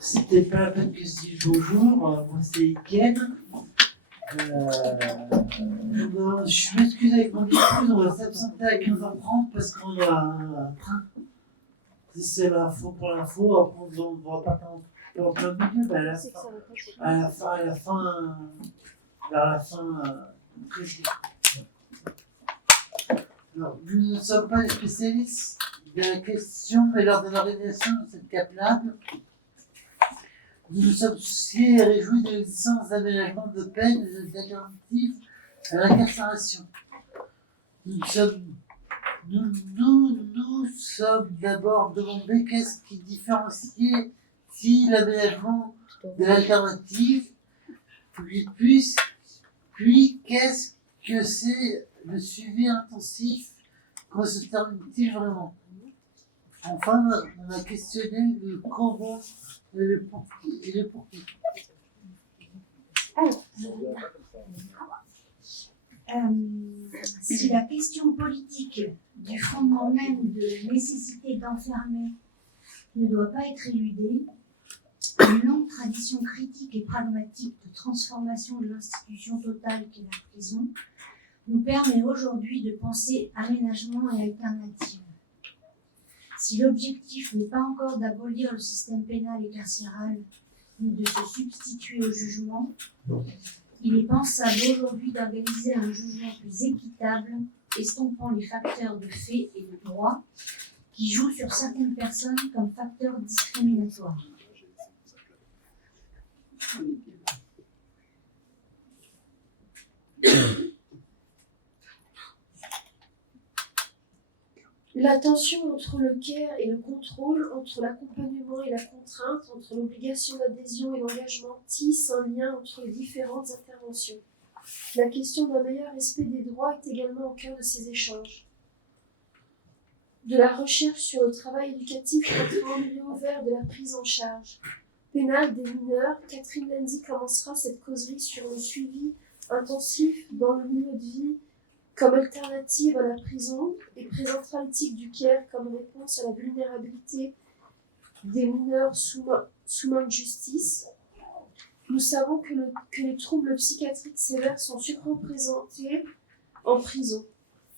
C'était pas la peine que si bonjour, moi c'est Iken. Je m'excuse avec mon épouse, on va s'absenter à 15h30 parce qu'on a un train. C'est l'info pour l'info, après on ne va pas en plein milieu, mais vers la fin, très vite. Alors, nous ne sommes pas des spécialistes de la question, mais lors de l'organisation de cette CAPLAB, nous nous sommes souciés et réjouis de l'existence d'aménagements de peine et d'alternatives à l'incarcération. Nous sommes d'abord demandé qu'est-ce qui différenciait si l'aménagement de l'alternative, puis qu'est-ce que c'est le suivi intensif, comment se termine-t-il vraiment? Enfin, on a questionné le comment et le pourquoi. Si la question politique du fondement même de la nécessité d'enfermer ne doit pas être éludée, une longue tradition critique et pragmatique de transformation de l'institution totale qu'est la prison nous permet aujourd'hui de penser aménagement et alternative. Si l'objectif n'est pas encore d'abolir le système pénal et carcéral, ni de se substituer au jugement, il est pensable aujourd'hui d'organiser un jugement plus équitable, estompant les facteurs de fait et de droit qui jouent sur certaines personnes comme facteurs discriminatoires. La tension entre le care et le contrôle, entre l'accompagnement et la contrainte, entre l'obligation d'adhésion et l'engagement tisse un lien entre les différentes interventions. La question d'un meilleur respect des droits est également au cœur de ces échanges. De la recherche sur le travail éducatif contre un milieu ouvert de la prise en charge pénale des mineurs, Catherine Lenzi commencera cette causerie sur le suivi intensif dans le milieu de vie comme alternative à la prison et présentera l'éthique du care comme réponse à la vulnérabilité des mineurs sous main de justice. Nous savons que les troubles psychiatriques sévères sont surreprésentés en prison,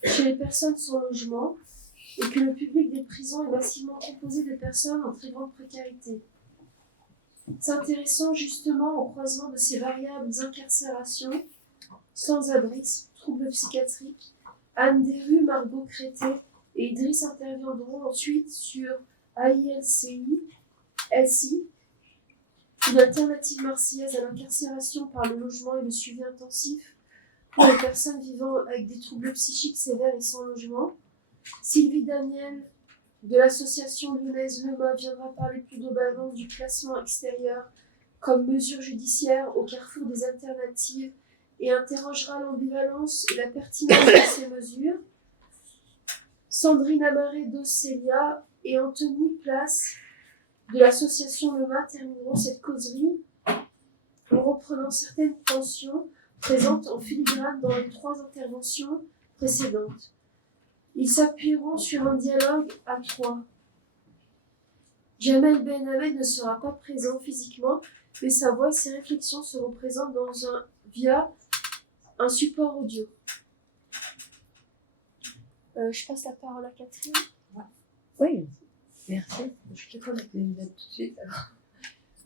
chez les personnes sans logement, et que le public des prisons est massivement composé de personnes en très grande précarité. S'intéressant justement au croisement de ces variables incarcération, sans-abrisme, troubles psychiatriques, Anne Desrues, Margot Crété et Idriss interviendront ensuite sur AILCI, SI, une alternative marseillaise à l'incarcération par le logement et le suivi intensif pour les personnes vivant avec des troubles psychiques sévères et sans logement. Sylvie Daniel de l'association lyonnaise LEMA viendra parler plus globalement du placement extérieur comme mesure judiciaire au carrefour des alternatives et interrogera l'ambivalence et la pertinence de ces mesures. Sandrine Amaré d'Océlia et Anthony Place de l'association LEMA termineront cette causerie en reprenant certaines tensions présentes en filigrane dans les 3 interventions précédentes. Ils s'appuieront sur un dialogue à 3. Jamel Benhamed ne sera pas présent physiquement, mais sa voix et ses réflexions seront présentes via un support audio. Je passe la parole à Catherine. Oui, merci. Je vais mettre les lunettes tout de suite.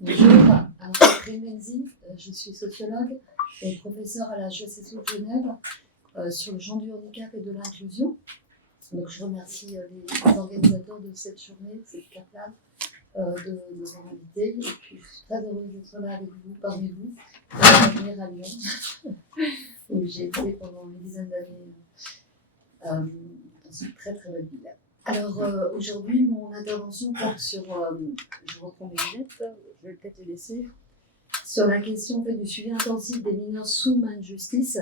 Bonjour, alors Catherine Lenzi, je suis sociologue et professeure à la HESSO de Genève sur le champ du handicap et de l'inclusion. Donc je remercie les organisateurs de cette journée, cette CAPLAB, de nous avoir invités. Et puis je suis très heureuse d'être là avec vous, parmi vous, pour venir à Lyon, où j'ai été pendant une dizaine d'années dans une très très belle ville. Alors aujourd'hui, mon intervention porte sur, je reprends mes lunettes, je vais peut-être les laisser, sur la question en fait, du suivi intensif des mineurs sous main de justice,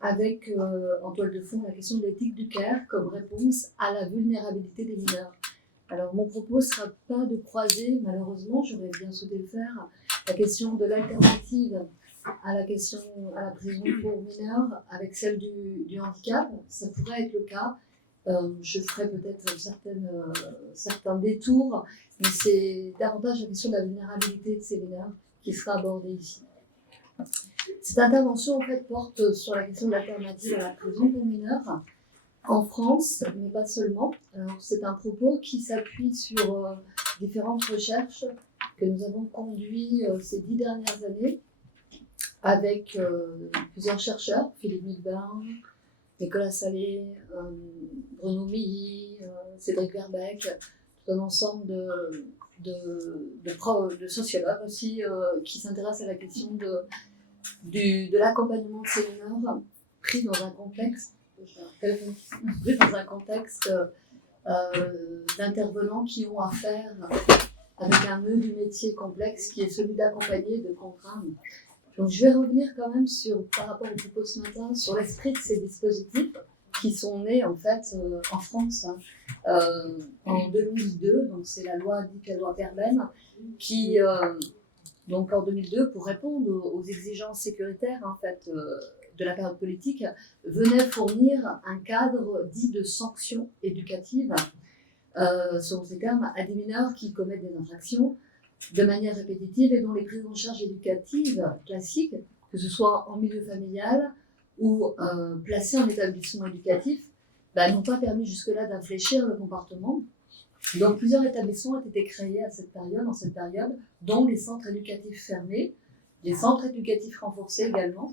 avec en toile de fond la question de l'éthique du care comme réponse à la vulnérabilité des mineurs. Alors mon propos ne sera pas de croiser, malheureusement, j'aurais bien souhaité le faire, la question de l'alternative à la question à la prison pour mineurs avec celle du handicap, ça pourrait être le cas. Je ferai peut-être certains détours, mais c'est davantage la question de la vulnérabilité de ces mineurs qui sera abordée ici. Cette intervention en fait porte sur la question de l'alternative à la prison pour mineurs en France, mais pas seulement. Alors, c'est un propos qui s'appuie sur différentes recherches que nous avons conduites ces 10 dernières années avec plusieurs chercheurs, Philippe Milbain, Nicolas Salé, Bruno Milly, Cédric Verbeek, tout un ensemble de sociologues aussi qui s'intéressent à la question de l'accompagnement de ces mineurs pris dans un contexte d'intervenants qui ont affaire avec un nœud du métier complexe qui est celui d'accompagner et de contraindre. Donc je vais revenir quand même par rapport au propos ce matin, sur l'esprit de ces dispositifs qui sont nés en fait en France en 2002, donc c'est la loi Perben, qui donc en 2002, pour répondre aux exigences sécuritaires en fait, de la période politique, venait fournir un cadre dit de sanctions éducatives, selon ces termes, à des mineurs qui commettent des infractions de manière répétitive et dont les prises en charge éducatives classiques, que ce soit en milieu familial ou placées en établissement éducatif, n'ont pas permis jusque-là d'infléchir le comportement. Donc plusieurs établissements ont été créés en cette période, dont les centres éducatifs fermés, les centres éducatifs renforcés également.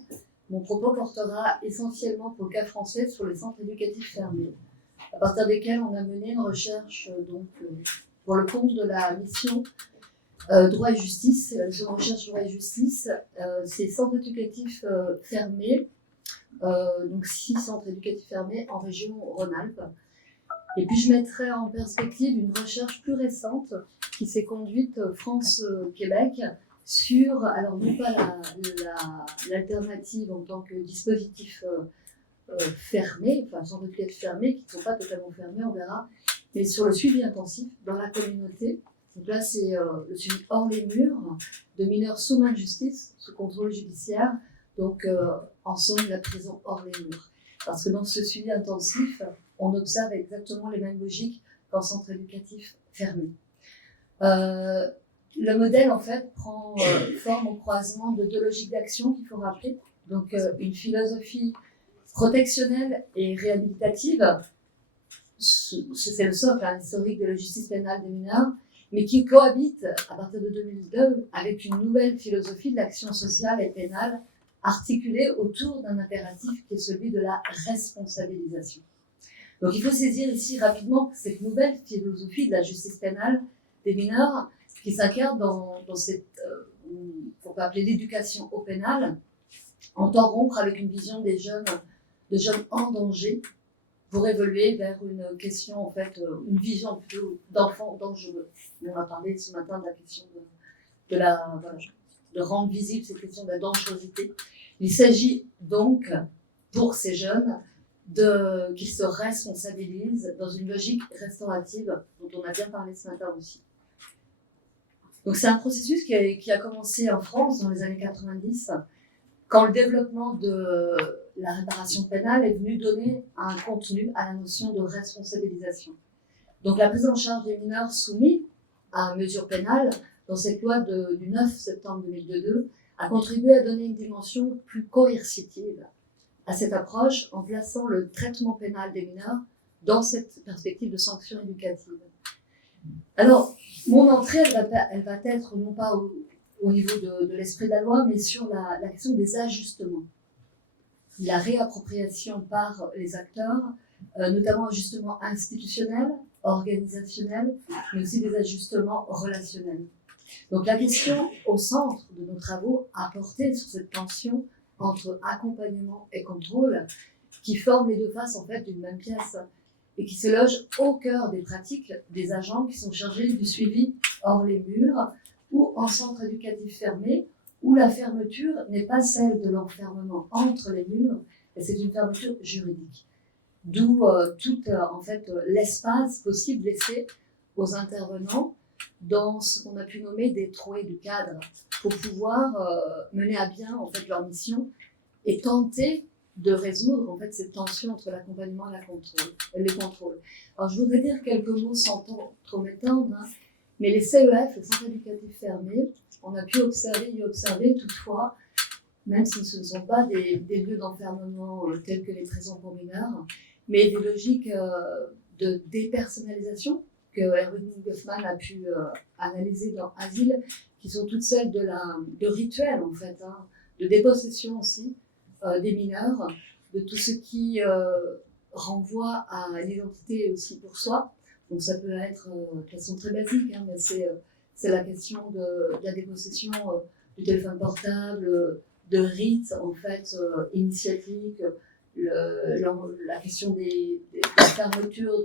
Mon propos portera essentiellement pour le cas français sur les centres éducatifs fermés, à partir desquels on a mené une recherche pour le compte de la mission Droit et Justice, la mission de recherche Droit et Justice, ces centres éducatifs fermés, donc 6 centres éducatifs fermés en région Rhône-Alpes. Et puis je mettrai en perspective une recherche plus récente qui s'est conduite France-Québec sur, alors non pas l'alternative en tant que dispositif fermé, enfin centres éducatifs fermés qui ne sont pas totalement fermés, on verra, mais sur le suivi intensif dans la communauté. Donc là c'est le suivi hors les murs de mineurs sous main de justice, sous contrôle judiciaire, donc en somme la prison hors les murs. Parce que dans ce suivi intensif, on observe exactement les mêmes logiques qu'en centre éducatif fermé. Le modèle, en fait, prend forme au croisement de 2 logiques d'action qu'il faut rappeler. Donc, une philosophie protectionnelle et réhabilitative, c'est le socle historique de la justice pénale des mineurs, mais qui cohabite à partir de 2002 avec une nouvelle philosophie de l'action sociale et pénale articulée autour d'un impératif qui est celui de la responsabilisation. Donc il faut saisir ici rapidement cette nouvelle philosophie de la justice pénale des mineurs qui s'incarne dans cette, faut pas appeler l'éducation au pénal, entend rompre avec une vision de jeunes en danger pour évoluer vers une question, en fait, une vision plutôt d'enfants dangereux. On a parlé ce matin de la question de rendre visible cette question de la dangerosité. Il s'agit donc, pour ces jeunes, qu'ils se responsabilisent dans une logique restaurative dont on a bien parlé ce matin aussi. Donc c'est un processus qui a commencé en France dans les années 90, quand le développement de la réparation pénale est venu donner un contenu à la notion de responsabilisation. Donc la prise en charge des mineurs soumis à mesure pénale dans cette loi du 9 septembre 2002 a contribué à donner une dimension plus coercitive à cette approche en plaçant le traitement pénal des mineurs dans cette perspective de sanction éducative. Alors, mon entrée, elle va être non pas au niveau de l'esprit de la loi, mais sur la question des ajustements. La réappropriation par les acteurs, notamment ajustements institutionnels, organisationnels, mais aussi des ajustements relationnels. Donc la question au centre de nos travaux a porté sur cette tension entre accompagnement et contrôle qui forment les 2 faces en fait d'une même pièce et qui se logent au cœur des pratiques des agents qui sont chargés du suivi hors les murs ou en centre éducatif fermé où la fermeture n'est pas celle de l'enfermement entre les murs, et c'est une fermeture juridique. D'où tout en fait l'espace possible laissé aux intervenants dans ce qu'on a pu nommer des trouées du cadre pour pouvoir mener à bien en fait leur mission et tenter de résoudre en fait cette tension entre l'accompagnement et le contrôle. Alors je voudrais dire quelques mots sans trop m'étendre, hein, mais les CEF, les centres éducatifs fermés, on a pu y observer toutefois, même si ce ne sont pas des lieux d'enfermement tels que les prisons pour mineurs, mais des logiques de dépersonnalisation que Erwin Goffman a pu analyser dans Asile, qui sont toutes celles de rituels en fait, hein, de dépossession aussi des mineurs, de tout ce qui renvoie à l'identité aussi pour soi. Donc ça peut être de façon très basique, hein, mais c'est la question de la dépossession du téléphone portable, de rites en fait initiatiques, la question des fermetures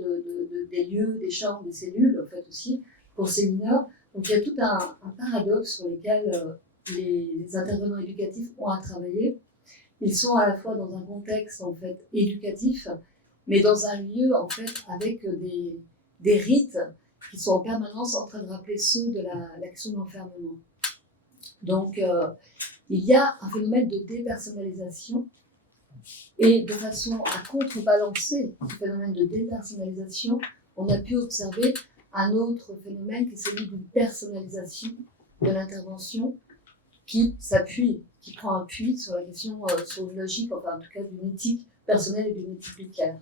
des lieux, des chambres, des cellules en fait aussi pour ces mineurs. Donc il y a tout un paradoxe sur lequel les intervenants éducatifs ont à travailler. Ils sont à la fois dans un contexte en fait éducatif, mais dans un lieu en fait avec des rites qui sont en permanence en train de rappeler ceux de l'action d'enfermement. Donc il y a un phénomène de dépersonnalisation et de façon à contrebalancer ce phénomène de dépersonnalisation, on a pu observer un autre phénomène qui est celui d'une personnalisation de l'intervention qui prend appui sur la question, sur une logique, enfin en tout cas d'une éthique personnelle et d'une éthique du care.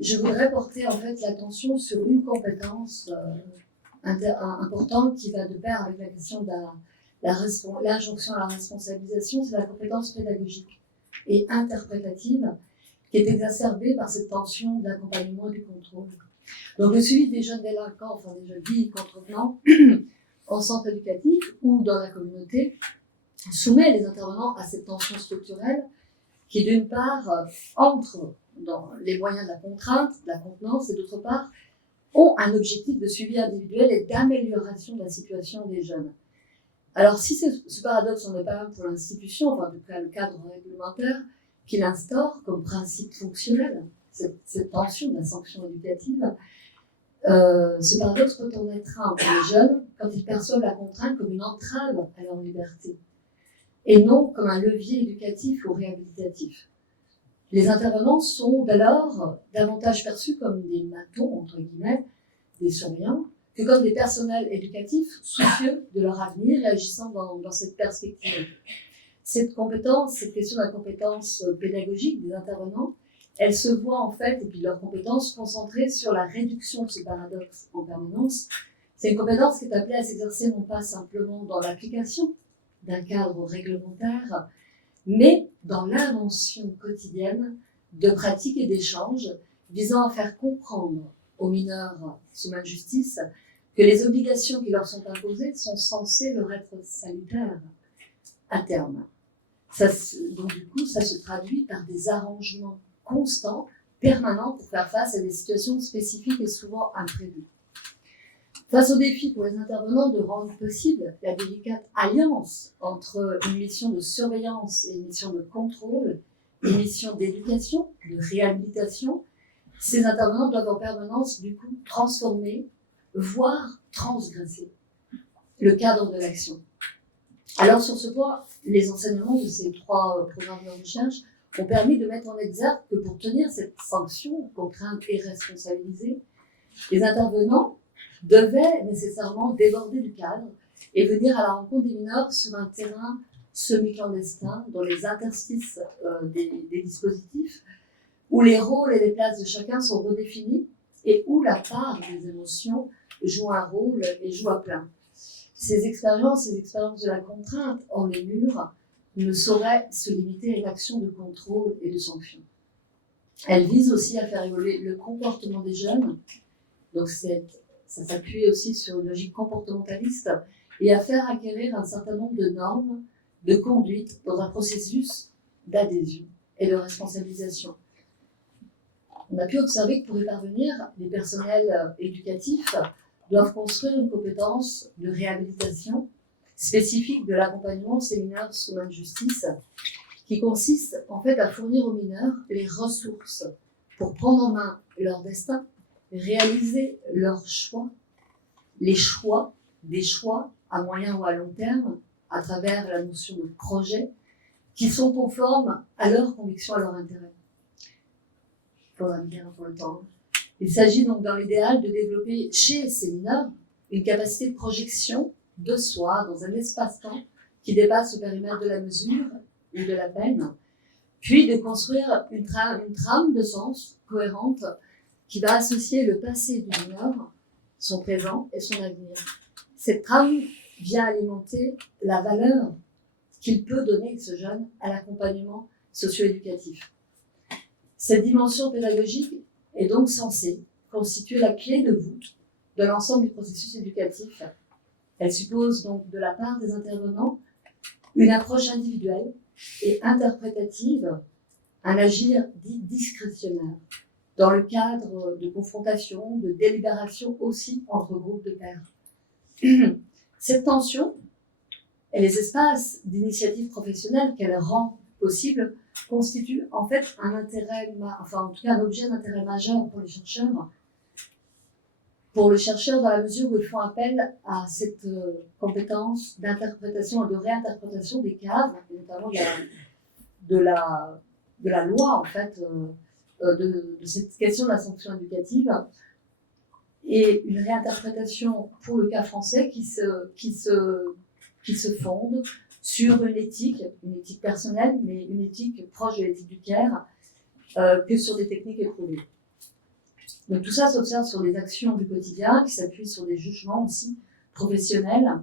Je voudrais porter en fait l'attention sur une compétence importante qui va de pair avec la question de l'injonction à la responsabilisation, c'est la compétence pédagogique et interprétative qui est exacerbée par cette tension de l'accompagnement et du contrôle. Donc le suivi des jeunes délinquants, enfin des jeunes dits contrevenants, en centre éducatif ou dans la communauté, soumet les intervenants à cette tension structurelle qui d'une part entre dans les moyens de la contrainte, de la contenance, et d'autre part ont un objectif de suivi individuel et d'amélioration de la situation des jeunes. Alors si ce paradoxe n'en est pas un pour l'institution, enfin en tout cas le cadre réglementaire qui l'instaure comme principe fonctionnel, cette tension de la sanction éducative, ce paradoxe peut en être un pour les jeunes quand ils perçoivent la contrainte comme une entrave à leur liberté et non comme un levier éducatif ou réhabilitatif. Les intervenants sont dès lors davantage perçus comme des matons, entre guillemets, des surveillants, que comme des personnels éducatifs soucieux de leur avenir et agissant dans cette perspective. Cette compétence, cette question de la compétence pédagogique des intervenants, elle se voit en fait, et puis leur compétence concentrée sur la réduction de ce paradoxe en permanence. C'est une compétence qui est appelée à s'exercer non pas simplement dans l'application d'un cadre réglementaire, mais dans l'invention quotidienne de pratiques et d'échanges visant à faire comprendre aux mineurs sous main de justice que les obligations qui leur sont imposées sont censées leur être salutaires à terme. Donc du coup, ça se traduit par des arrangements constants, permanents, pour faire face à des situations spécifiques et souvent imprévues. Face au défi pour les intervenants de rendre possible la délicate alliance entre une mission de surveillance et une mission de contrôle, une mission d'éducation, de réhabilitation, ces intervenants doivent en permanence, du coup, transformer, voire transgresser le cadre de l'action. Alors, sur ce point, les enseignements de ces 3 programmes de recherche ont permis de mettre en exergue que pour tenir cette sanction, contrainte et responsabilisée, les intervenants devaient nécessairement déborder du cadre et venir à la rencontre des mineurs sur un terrain semi-clandestin, dans les interstices des dispositifs, où les rôles et les places de chacun sont redéfinis et où la part des émotions joue un rôle et joue à plein. Ces expériences de la contrainte hors les murs ne sauraient se limiter à une action de contrôle et de sanction. Elles visent aussi à faire évoluer le comportement des jeunes, donc ça s'appuie aussi sur une logique comportementaliste, et à faire acquérir un certain nombre de normes, de conduite dans un processus d'adhésion et de responsabilisation. On a pu observer que pour y parvenir, les personnels éducatifs doivent construire une compétence de réhabilitation spécifique de l'accompagnement de ces mineurs sous main de justice, qui consiste en fait à fournir aux mineurs les ressources pour prendre en main leur destin, réaliser leurs choix, des choix à moyen ou à long terme, à travers la notion de projet, qui sont conformes à leurs convictions, à leur intérêt. Il faudra me dire pour le temps. Il s'agit donc dans l'idéal de développer chez ces mineurs une capacité de projection de soi dans un espace-temps qui dépasse le périmètre de la mesure ou de la peine, puis de construire une trame de sens cohérente qui va associer le passé du mineur, son présent et son avenir. Cette trame vient alimenter la valeur qu'il peut donner, ce jeune, à l'accompagnement socio-éducatif. Cette dimension pédagogique est donc censée constituer la clé de voûte de l'ensemble du processus éducatif. Elle suppose donc de la part des intervenants une approche individuelle et interprétative, un agir dit discrétionnaire, dans le cadre de confrontation, de délibération aussi entre groupes de pairs. Cette tension et les espaces d'initiative professionnelle qu'elle rend possible constituent en fait un intérêt, enfin en tout cas un objet d'intérêt majeur pour les chercheurs. Pour le chercheur, dans la mesure où ils font appel à cette compétence d'interprétation et de réinterprétation des cadres, et notamment de la loi, en fait, de cette question de la sanction éducative, et une réinterprétation pour le cas français qui se fonde sur une éthique personnelle, mais une éthique proche de l'éthique du CARE, que sur des techniques éprouvées. Donc tout ça s'observe sur des actions du quotidien qui s'appuient sur des jugements aussi professionnels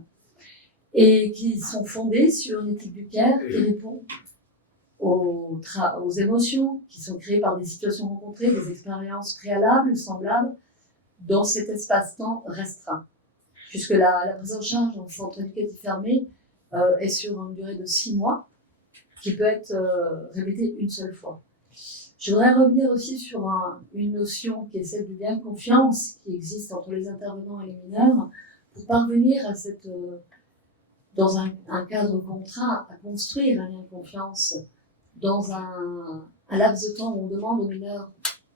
et qui sont fondés sur une éthique du CARE qui répond aux émotions qui sont créées par des situations rencontrées, des expériences préalables, semblables, dans cet espace-temps restreint. Puisque la prise en charge dans le centre éducatif fermé est sur une durée de 6 mois, qui peut être répétée une seule fois. Je voudrais revenir aussi sur une notion qui est celle du lien de confiance qui existe entre les intervenants et les mineurs, pour parvenir à dans un cadre contraint, à construire un lien de confiance dans un laps de temps où on demande aux mineurs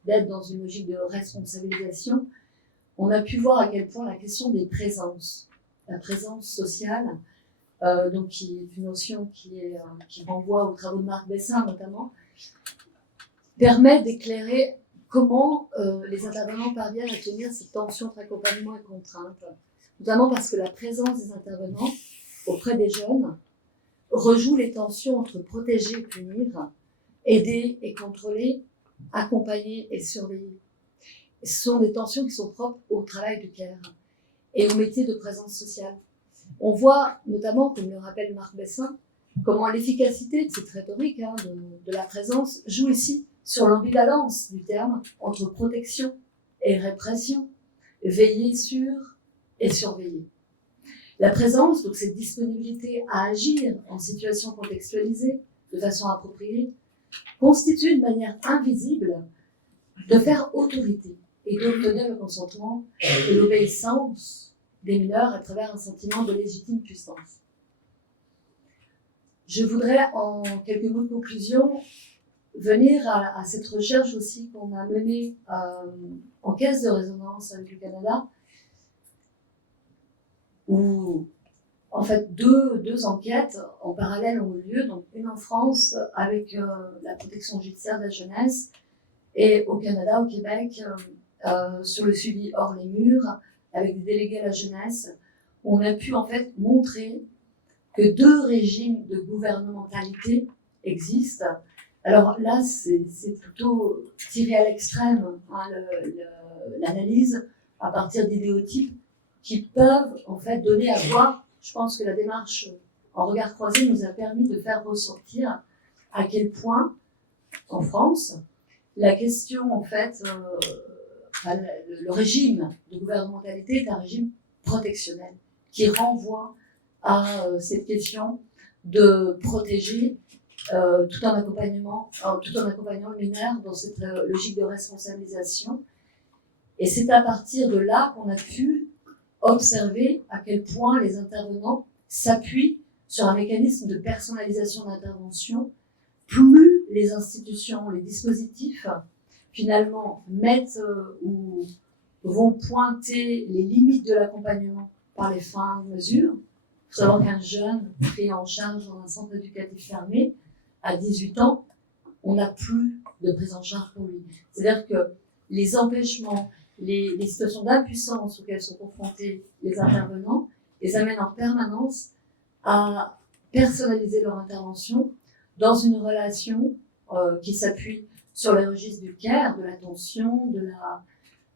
d'être dans une logique de responsabilisation. On a pu voir à quel point la question des présences, la présence sociale, donc qui est une notion qui renvoie aux travaux de Marc Bessin notamment, permet d'éclairer comment les intervenants parviennent à tenir cette tension entre accompagnement et contrainte, notamment parce que la présence des intervenants auprès des jeunes rejoue les tensions entre protéger et punir, aider et contrôler, accompagner et surveiller. Et ce sont des tensions qui sont propres au travail du CARE et au métier de présence sociale. On voit notamment, comme le rappelle Marc Bessin, comment l'efficacité de cette rhétorique de la présence joue ici sur l'ambivalence du terme entre protection et répression, veiller sur et surveiller. La présence, donc cette disponibilité à agir en situation contextualisée, de façon appropriée, constitue une manière invisible de faire autorité et d'obtenir le consentement et l'obéissance des mineurs à travers un sentiment de légitime puissance. Je voudrais, en quelques mots de conclusion, venir à cette recherche aussi qu'on a menée en caisse de résonance avec le Canada, où en fait deux enquêtes en parallèle ont eu lieu, donc une en France avec la protection judiciaire de la jeunesse et au Canada, au Québec, sur le suivi hors les murs avec des délégués à la jeunesse, où on a pu en fait montrer que 2 régimes de gouvernementalité existent. Alors là, c'est plutôt tiré à l'extrême, l'analyse à partir d'idéotypes qui peuvent en fait donner à voir. Je pense que la démarche en regard croisé nous a permis de faire ressortir à quel point, en France, la question en fait, le régime de gouvernementalité est un régime protectionnel qui renvoie à cette question de protéger tout en accompagnant le mineur dans cette logique de responsabilisation. Et c'est à partir de là qu'on a pu observer à quel point les intervenants s'appuient sur un mécanisme de personnalisation d'intervention. Plus les institutions, les dispositifs, finalement, mettent ou vont pointer les limites de l'accompagnement par les fins de mesure. Il faut savoir qu'un jeune pris en charge dans un centre éducatif fermé à 18 ans, on n'a plus de prise en charge pour lui. C'est-à-dire que les empêchements, les situations d'impuissance auxquelles sont confrontés les intervenants, les amènent en permanence à personnaliser leur intervention dans une relation qui s'appuie sur les registres du care, de l'attention, de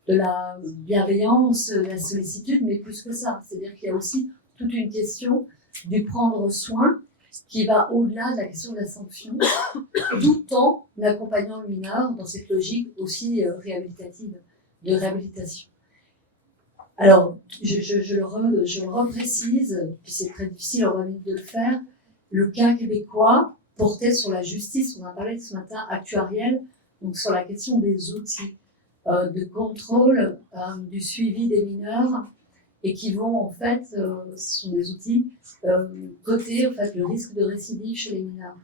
la bienveillance, de la sollicitude, mais plus que ça. C'est-à-dire qu'il y a aussi toute une question du prendre soin qui va au-delà de la question de la sanction, tout en accompagnant le mineur dans cette logique aussi réhabilitative, de réhabilitation. Alors, je le reprécise, puis c'est très difficile en 20 minutes de le faire, le cas québécois portait sur la justice, on a parlé ce matin, actuarielle, donc sur la question des outils de contrôle du suivi des mineurs et qui vont en fait, ce sont des outils coter en fait le risque de récidive chez les mineurs.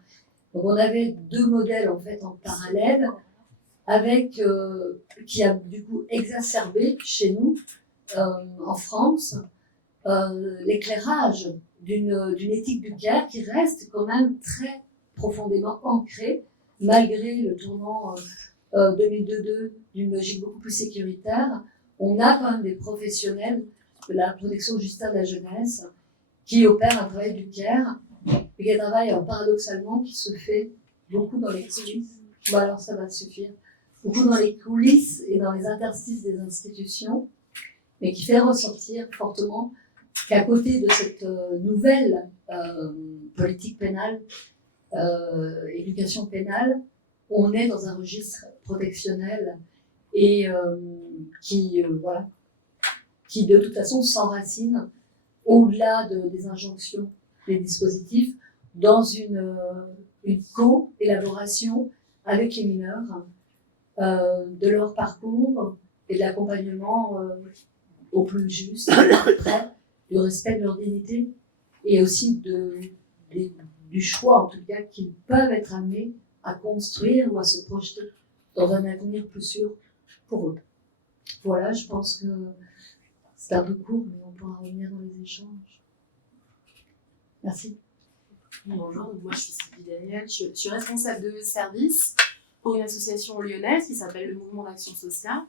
Donc on avait deux modèles en fait en parallèle avec qui a du coup exacerbé chez nous en France l'éclairage d'une éthique du care qui reste quand même très profondément ancrée malgré le tournant 2022 d'une logique beaucoup plus sécuritaire. On a quand même des professionnels de la protection judiciaire de la jeunesse qui opèrent un travail du care et qui est un travail paradoxalement qui se fait beaucoup dans les coulisses. Bon alors ça va suffire. Beaucoup dans les coulisses et dans les interstices des institutions, mais qui fait ressortir fortement qu'à côté de cette nouvelle politique pénale, éducation pénale, on est dans un registre protectionnel et qui de toute façon s'enracine au-delà des injonctions des dispositifs dans une co-élaboration avec les mineurs de leur parcours et de l'accompagnement au plus juste, au plus près, du respect de leur dignité et aussi du choix en tout cas qu'ils peuvent être amenés à construire ou à se projeter dans un avenir plus sûr pour eux. Voilà, je pense que c'est un peu court, mais on pourra revenir dans les échanges. Merci. Bonjour, donc moi je suis Sylvie Daniel, je suis responsable de service pour une association lyonnaise qui s'appelle le Mouvement d'Action Sociale.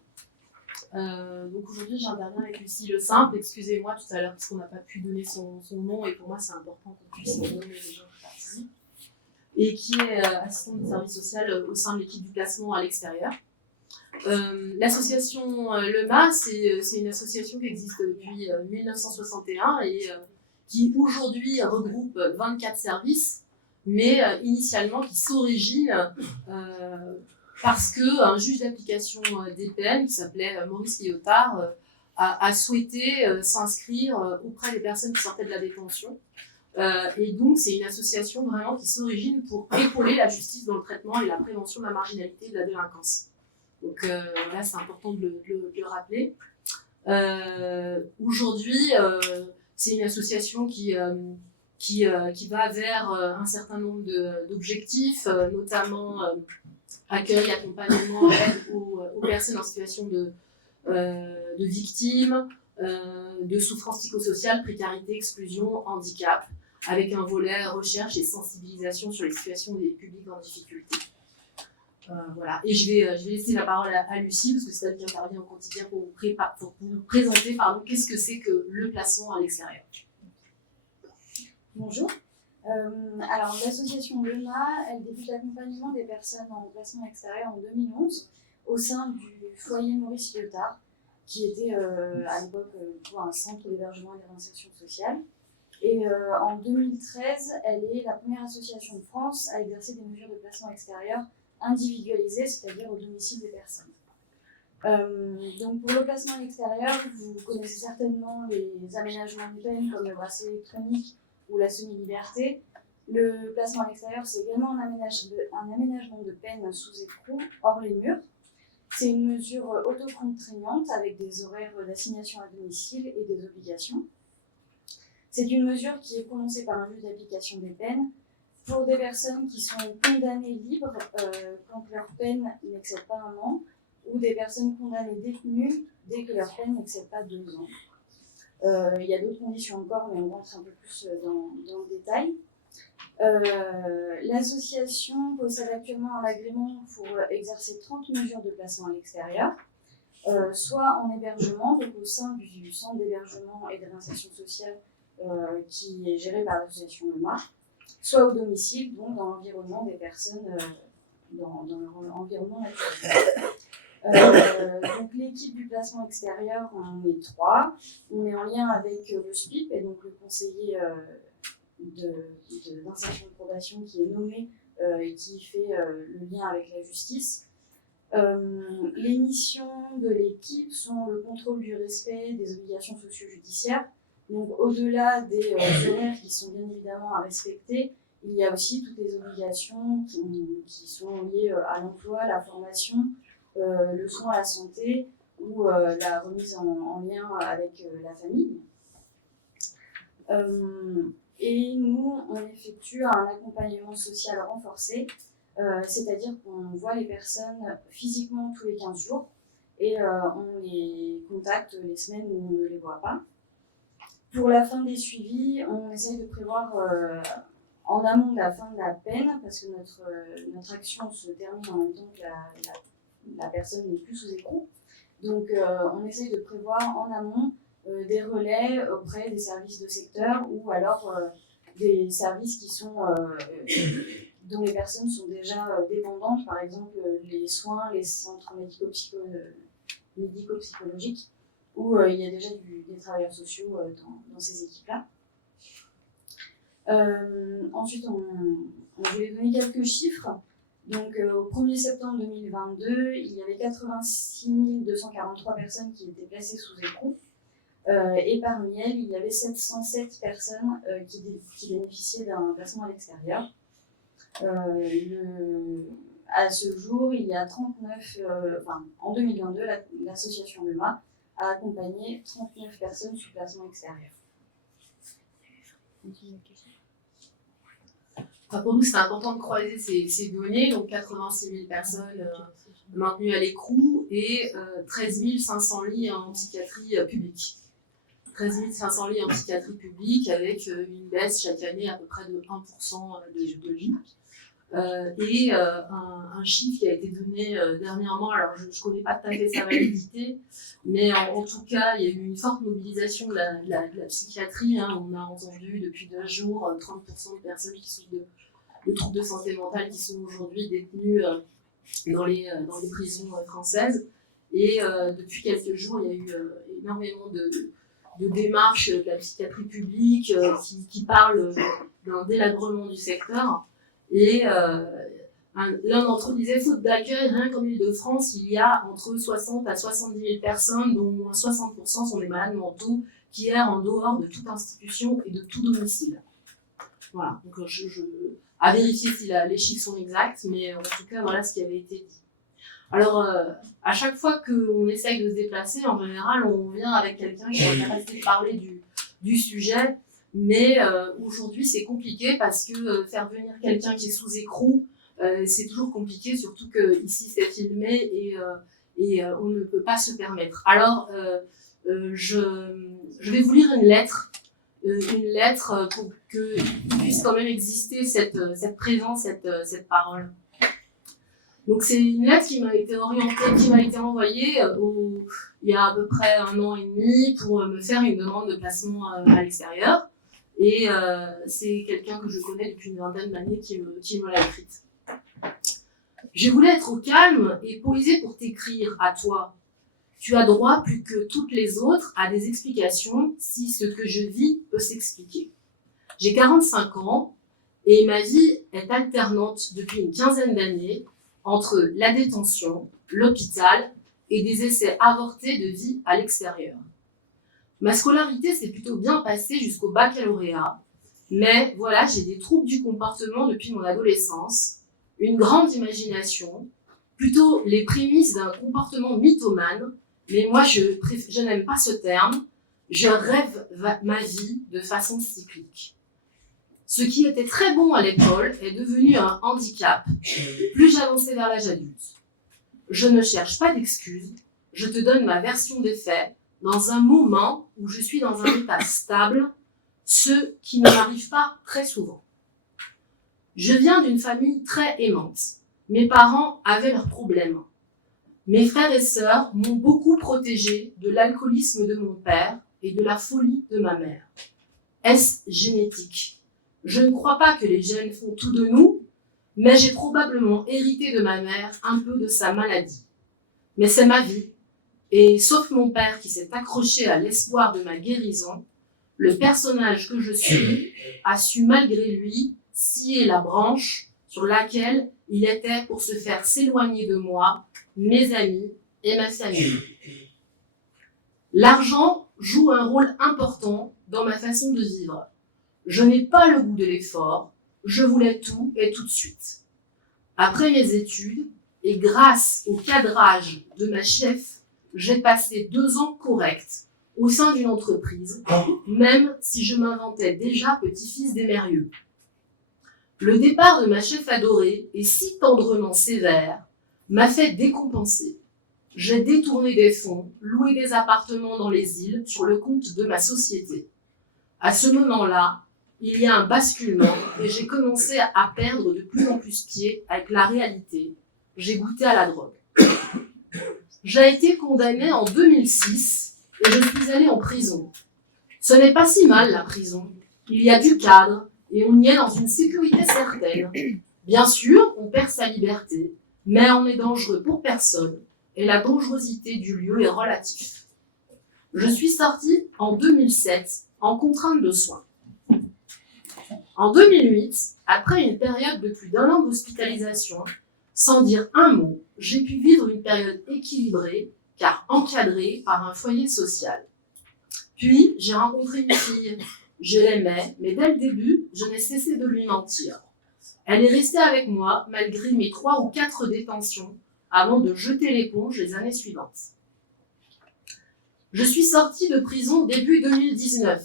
Donc aujourd'hui j'interviens avec Lucie Le Simple, excusez-moi tout à l'heure parce qu'on n'a pas pu donner son nom et pour moi c'est important qu'on puisse nommer les gens qui participent, et qui est assistante de service social au sein de l'équipe du placement à l'extérieur. L'association LEMA, c'est une association qui existe depuis 1961 et qui aujourd'hui regroupe 24 services, mais initialement qui s'origine parce qu'un juge d'application des peines qui s'appelait Maurice Liotard a souhaité s'inscrire auprès des personnes qui sortaient de la détention. Et donc c'est une association vraiment qui s'origine pour épauler la justice dans le traitement et la prévention de la marginalité et de la délinquance. Donc là c'est important de le rappeler. Aujourd'hui c'est une association qui va vers un certain nombre d'objectifs, notamment accueil, accompagnement, aide aux personnes en situation de victimes, de souffrance psychosociale, précarité, exclusion, handicap, avec un volet recherche et sensibilisation sur les situations des publics en difficulté. Voilà. Et je vais laisser la parole à Lucie, parce que c'est elle qui intervient au quotidien pour vous présenter qu'est-ce que c'est que le placement à l'extérieur. Bonjour. Alors, l'association LEMA, elle débute l'accompagnement des personnes en placement extérieur en 2011 au sein du foyer Maurice Liotard, qui était à l'époque un centre d'hébergement et de réinsertion sociale. Et en 2013, elle est la première association de France à exercer des mesures de placement extérieur individualisées, c'est-à-dire au domicile des personnes. Donc pour le placement à l'extérieur, vous connaissez certainement les aménagements de peine comme le bracelet électronique ou la semi-liberté. Le placement à l'extérieur, c'est également un aménagement de peine sous écrou, hors les murs. C'est une mesure autocontraignante avec des horaires d'assignation à domicile et des obligations. C'est une mesure qui est prononcée par un juge d'application des peines pour des personnes qui sont condamnées libres quand leur peine n'excède pas 1 an, ou des personnes condamnées détenues dès que leur peine n'excède pas 2 ans. Il y a d'autres conditions encore, mais on rentre un peu plus dans le détail. L'association possède actuellement un agrément pour exercer 30 mesures de placement à l'extérieur, soit en hébergement, donc au sein du centre d'hébergement et de réinsertion sociale qui est géré par l'association LEMA, soit au domicile, donc dans l'environnement des personnes, dans leur environnement naturel. Donc l'équipe du placement extérieur, on est 3. On est en lien avec le SPIP, et donc le conseiller d'insertion de probation qui est nommé et qui fait le lien avec la justice. Les missions de l'équipe sont le contrôle du respect des obligations socio-judiciaires. Donc au-delà des horaires qui sont bien évidemment à respecter, il y a aussi toutes les obligations qui sont liées à l'emploi, la formation, le soin à la santé ou la remise en lien avec la famille. Et nous, on effectue un accompagnement social renforcé, c'est-à-dire qu'on voit les personnes physiquement tous les 15 jours et on les contacte les semaines où on ne les voit pas. Pour la fin des suivis, on essaye de prévoir en amont de la fin de la peine, parce que notre action se termine en même temps que la personne n'est plus sous écrou. Donc on essaye de prévoir en amont des relais auprès des services de secteur ou alors des services qui sont, dont les personnes sont déjà dépendantes, par exemple les soins, les centres médico-psychologiques, où il y a déjà des travailleurs sociaux dans ces équipes-là. Ensuite, on voulait donner quelques chiffres. Donc, au 1er septembre 2022, il y avait 86 243 personnes qui étaient placées sous écrou. Et parmi elles, il y avait 707 personnes qui bénéficiaient d'un placement à l'extérieur. À ce jour, il y a 39, en 2022, l'association LEMA a accompagné 39 personnes sous placement extérieur. Enfin, pour nous, c'est important de croiser ces données, donc 86 000 personnes maintenues à l'écrou et 13 500 lits en psychiatrie publique. 13 500 lits en psychiatrie publique avec une baisse chaque année à peu près de 1% de lits. Et un chiffre qui a été donné dernièrement, alors je ne connais pas tout à fait sa validité, mais en tout cas, il y a eu une forte mobilisation de la psychiatrie. Hein. On a entendu depuis 2 jours 30% de personnes qui souffrent de troubles de santé mentale qui sont aujourd'hui détenues dans les prisons françaises. Et depuis quelques jours, il y a eu énormément de démarches de la psychiatrie publique qui parlent d'un délabrement du secteur. Et l'un d'entre eux disait, faute d'accueil, rien qu'en Ile-de-France, il y a entre 60 à 70 000 personnes, dont au moins 60% sont des malades mentaux, qui errent en dehors de toute institution et de tout domicile. Voilà, donc à vérifier si les chiffres sont exacts, mais en tout cas, voilà ce qui avait été dit. Alors, à chaque fois qu'on essaye de se déplacer, en général, on vient avec quelqu'un qui a la capacité de parler du sujet. Mais aujourd'hui, c'est compliqué parce que faire venir quelqu'un qui est sous écrou, c'est toujours compliqué, surtout qu'ici c'est filmé et on ne peut pas se permettre. Alors, je vais vous lire une lettre pour qu'il puisse quand même exister cette présence, cette parole. Donc c'est une lettre qui m'a été envoyée il y a à peu près 1 an et demi pour me faire une demande de placement à l'extérieur. Et c'est quelqu'un que je connais depuis une vingtaine d'années qui me l'a écrite. Je voulais être au calme et poser pour t'écrire à toi. Tu as droit plus que toutes les autres à des explications si ce que je vis peut s'expliquer. J'ai 45 ans et ma vie est alternante depuis une quinzaine d'années entre la détention, l'hôpital et des essais avortés de vie à l'extérieur. Ma scolarité s'est plutôt bien passée jusqu'au baccalauréat, mais voilà, j'ai des troubles du comportement depuis mon adolescence, une grande imagination, plutôt les prémices d'un comportement mythomane, mais moi je n'aime pas ce terme, je rêve ma vie de façon cyclique. Ce qui était très bon à l'école est devenu un handicap, plus j'avançais vers l'âge adulte. Je ne cherche pas d'excuses, je te donne ma version des faits, dans un moment où je suis dans un état stable, ce qui ne m'arrive pas très souvent. Je viens d'une famille très aimante. Mes parents avaient leurs problèmes. Mes frères et sœurs m'ont beaucoup protégée de l'alcoolisme de mon père et de la folie de ma mère. Est-ce génétique? Je ne crois pas que les gènes font tout de nous, mais j'ai probablement hérité de ma mère un peu de sa maladie. Mais c'est ma vie. Et sauf mon père qui s'est accroché à l'espoir de ma guérison, le personnage que je suis a su malgré lui scier la branche sur laquelle il était pour se faire s'éloigner de moi, mes amis et ma famille. L'argent joue un rôle important dans ma façon de vivre. Je n'ai pas le goût de l'effort, je voulais tout et tout de suite. Après mes études, et grâce au cadrage de ma chef, j'ai passé 2 ans corrects au sein d'une entreprise, même si je m'inventais déjà petit-fils des Mérieux. Le départ de ma chef adorée et si tendrement sévère m'a fait décompenser. J'ai détourné des fonds, loué des appartements dans les îles sur le compte de ma société. À ce moment-là, il y a un basculement et j'ai commencé à perdre de plus en plus pied avec la réalité. J'ai goûté à la drogue. J'ai été condamnée en 2006 et je suis allée en prison. Ce n'est pas si mal la prison. Il y a du cadre et on y est dans une sécurité certaine. Bien sûr, on perd sa liberté, mais on est dangereux pour personne et la dangerosité du lieu est relative. Je suis sortie en 2007 en contrainte de soins. En 2008, après une période de plus d'1 an d'hospitalisation, sans dire un mot, j'ai pu vivre une période équilibrée, car encadrée par un foyer social. Puis, j'ai rencontré une fille. Je l'aimais, mais dès le début, je n'ai cessé de lui mentir. Elle est restée avec moi, malgré mes 3 ou 4 détentions, avant de jeter l'éponge les années suivantes. Je suis sortie de prison début 2019,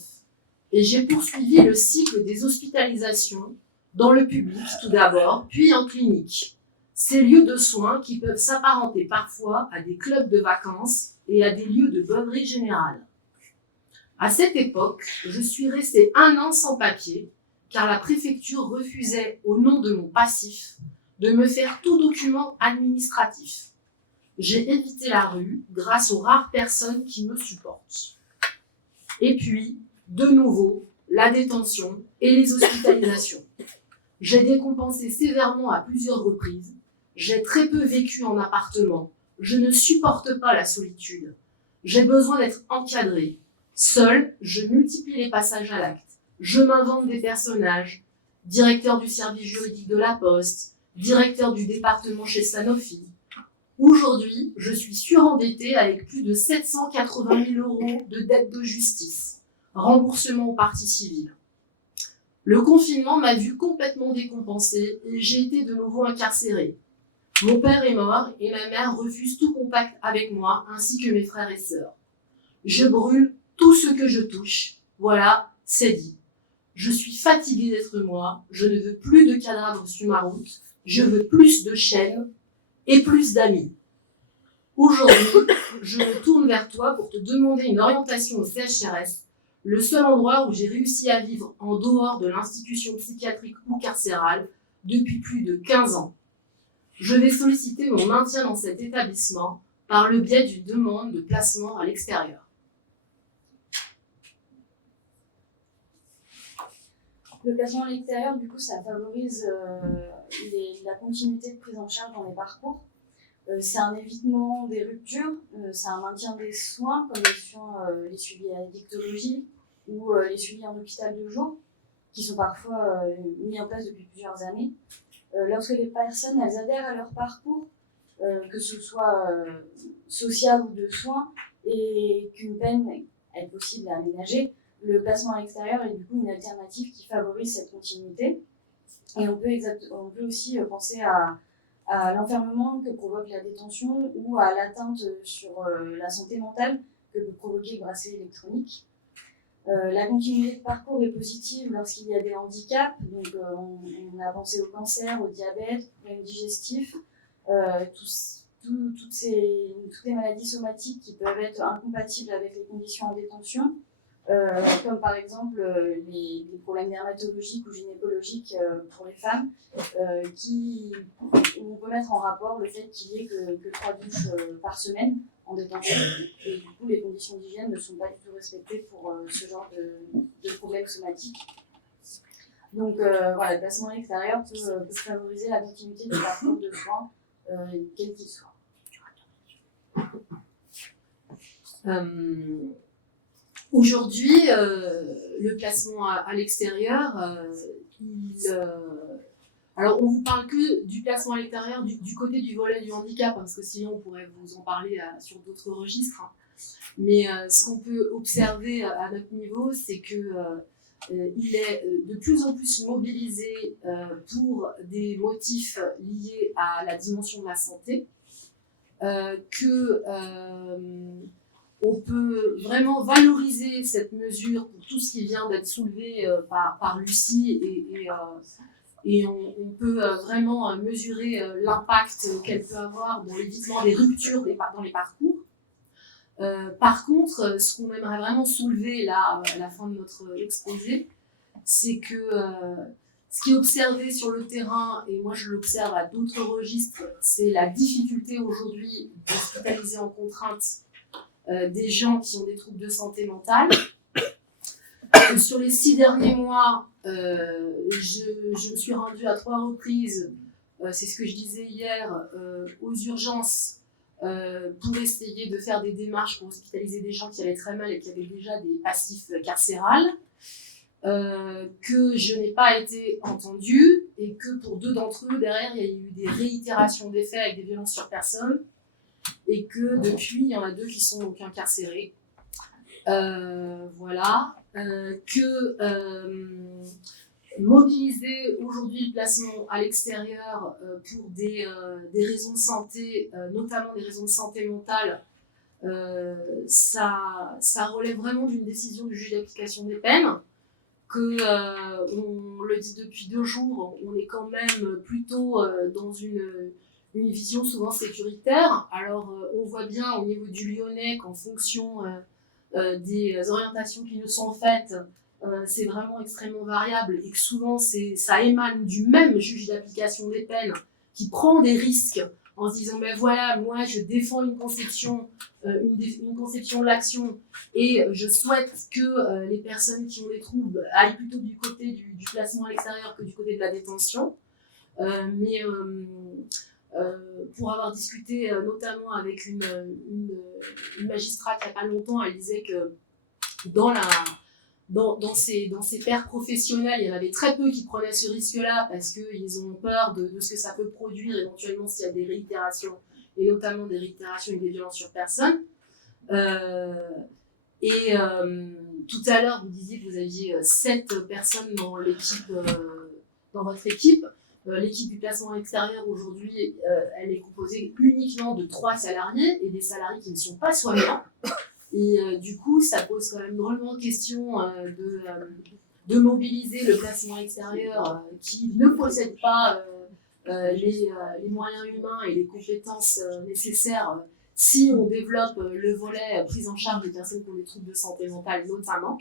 et j'ai poursuivi le cycle des hospitalisations, dans le public tout d'abord, puis en clinique. Ces lieux de soins qui peuvent s'apparenter parfois à des clubs de vacances et à des lieux de beuverie générale. À cette époque, je suis restée 1 an sans papier, car la préfecture refusait, au nom de mon passif, de me faire tout document administratif. J'ai évité la rue grâce aux rares personnes qui me supportent. Et puis, de nouveau, la détention et les hospitalisations. J'ai décompensé sévèrement à plusieurs reprises. J'ai très peu vécu en appartement. Je ne supporte pas la solitude. J'ai besoin d'être encadrée. Seule, je multiplie les passages à l'acte. Je m'invente des personnages. Directeur du service juridique de la Poste, directeur du département chez Sanofi. Aujourd'hui, je suis surendettée avec plus de 780 000 € de dettes de justice. Remboursement aux parties civiles. Le confinement m'a vue complètement décompensée et j'ai été de nouveau incarcérée. Mon père est mort et ma mère refuse tout contact avec moi ainsi que mes frères et sœurs. Je brûle tout ce que je touche. Voilà, c'est dit. Je suis fatiguée d'être moi. Je ne veux plus de cadavres sur ma route. Je veux plus de chaînes et plus d'amis. Aujourd'hui, je me tourne vers toi pour te demander une orientation au CHRS, le seul endroit où j'ai réussi à vivre en dehors de l'institution psychiatrique ou carcérale depuis plus de 15 ans. Je vais solliciter mon maintien dans cet établissement par le biais d'une demande de placement à l'extérieur. Le placement à l'extérieur, du coup, ça favorise la continuité de prise en charge dans les parcours. C'est un évitement des ruptures, c'est un maintien des soins, comme les suivis à addictologie ou les suivis en hôpital de jour, qui sont parfois mis en place depuis plusieurs années. Lorsque les personnes elles adhèrent à leur parcours, que ce soit social ou de soins, et qu'une peine est possible à aménager, le placement à l'extérieur est du coup une alternative qui favorise cette continuité. Et on peut aussi penser à l'enfermement que provoque la détention ou à l'atteinte sur la santé mentale que peut provoquer le bracelet électronique. La continuité de parcours est positive lorsqu'il y a des handicaps, donc on a pensé au cancer, au diabète, aux problèmes digestifs, toutes les maladies somatiques qui peuvent être incompatibles avec les conditions en détention, comme par exemple les problèmes dermatologiques ou gynécologiques pour les femmes, où on peut mettre en rapport le fait qu'il n'y ait que 3 douches par semaine en détention. Et du coup, les conditions d'hygiène ne sont pas du tout respectées pour ce genre de problèmes somatiques. Donc voilà, le placement à l'extérieur peut favoriser la continuité du parcours de soins, quel qu'il soit. Aujourd'hui, le placement à l'extérieur, alors on vous parle que du placement à l'extérieur du côté du volet du handicap, parce que sinon on pourrait vous en parler sur d'autres registres. Mais ce qu'on peut observer à notre niveau, c'est que il est de plus en plus mobilisé pour des motifs liés à la dimension de la santé, on peut vraiment valoriser cette mesure pour tout ce qui vient d'être soulevé par Lucie et on peut vraiment mesurer l'impact qu'elle peut avoir dans l'évitement des ruptures dans les parcours. Par contre, ce qu'on aimerait vraiment soulever là, à la fin de notre exposé, c'est que ce qui est observé sur le terrain, et moi je l'observe à d'autres registres, c'est la difficulté aujourd'hui d'hospitaliser en contrainte des gens qui ont des troubles de santé mentale. Sur les 6 derniers mois, je me suis rendue à 3 reprises, c'est ce que je disais hier, aux urgences pour essayer de faire des démarches pour hospitaliser des gens qui allaient très mal et qui avaient déjà des passifs carcérales, que je n'ai pas été entendue et que pour 2 d'entre eux, derrière, il y a eu des réitérations des faits avec des violences sur personne et que depuis, il y en a 2 qui sont donc incarcérés. Voilà. Mobiliser aujourd'hui le placement à l'extérieur pour des raisons de santé, notamment des raisons de santé mentale, ça relève vraiment d'une décision du juge d'application des peines, on le dit depuis 2 jours, on est quand même plutôt dans une vision souvent sécuritaire. Alors on voit bien au niveau du Lyonnais qu'en fonction des orientations qui nous sont faites, c'est vraiment extrêmement variable et que souvent ça émane du même juge d'application des peines qui prend des risques en se disant ben voilà, moi je défends une conception de l'action et je souhaite que les personnes qui ont des troubles aillent plutôt du côté du placement à l'extérieur que du côté de la détention. Pour avoir discuté notamment avec une magistrate il n'y a pas longtemps, elle disait que dans ces pairs professionnels, il y en avait très peu qui prenaient ce risque-là parce qu'ils ont peur de ce que ça peut produire éventuellement s'il y a des réitérations, et notamment des réitérations et des violences sur personne. Tout à l'heure, vous disiez que vous aviez 7 personnes dans votre équipe. L'équipe du placement extérieur aujourd'hui, elle est composée uniquement de 3 salariés et des salariés qui ne sont pas soignants. Et du coup, ça pose quand même drôlement question de mobiliser le placement extérieur qui ne possède pas les moyens humains et les compétences nécessaires si on développe le volet prise en charge des personnes qui ont des troubles de santé mentale notamment.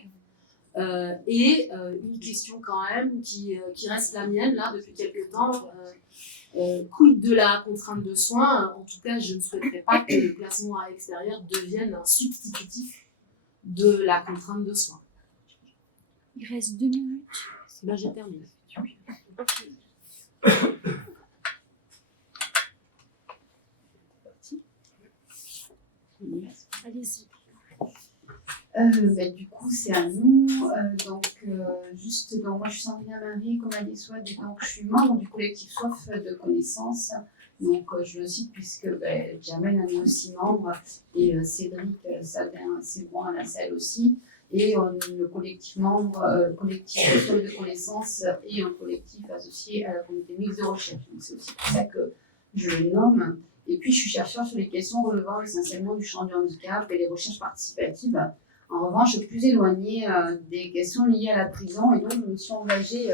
Une question quand même qui reste la mienne là depuis quelques temps, quid de la contrainte de soins? En tout cas, je ne souhaiterais pas que le placement à l'extérieur devienne un substitutif de la contrainte de soins. Il reste 2 minutes. Ben, j'ai terminé. Allez-y. Du coup, c'est à nous. Donc, moi, je suis Sandrine Marie, comme a dit Swad, donc je suis membre du collectif Soif de connaissances. Donc, je le cite puisque Jamel en est aussi membre et Cédric Sadin, c'est bon à la salle aussi. Et le collectif membre, collectif Soif de connaissances et un collectif associé à la communauté mixte de recherche. Donc, c'est aussi pour ça que je le nomme. Et puis, je suis chercheur sur les questions relevant essentiellement du champ du handicap et les recherches participatives. En revanche, plus éloignée des questions liées à la prison, et donc je me suis engagée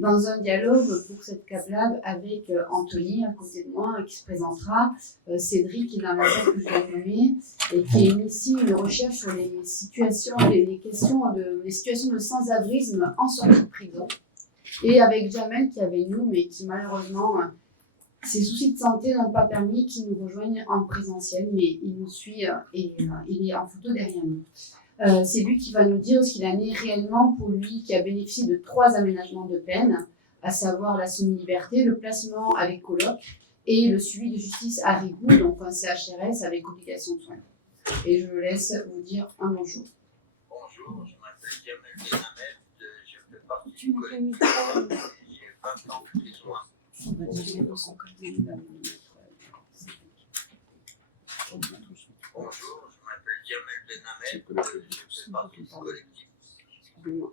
dans un dialogue pour cette CAPLAB avec Anthony à côté de moi qui se présentera, Cédric qui est dans la salle que je viens de nommer et qui initie une recherche sur les situations de sans-abrisme en sortie de prison. Et avec Jamel qui est avec nous mais qui malheureusement ses soucis de santé n'ont pas permis qu'il nous rejoigne en présentiel, mais il nous suit et il est en photo derrière nous. C'est lui qui va nous dire ce qu'il en est réellement pour lui qui a bénéficié de 3 aménagements de peine, à savoir la semi-liberté, le placement avec coloc et le suivi de justice à Rigou, donc un CHRS avec obligation de soins. Et je le laisse vous dire un bonjour. Bonjour, je m'appelle Jamel Benhamed, je fais partie du collectif, j'ai 20 ans de prison. Bonjour, je m'appelle Jamel Benhamed, je fais partie du collectif. Excusez-moi.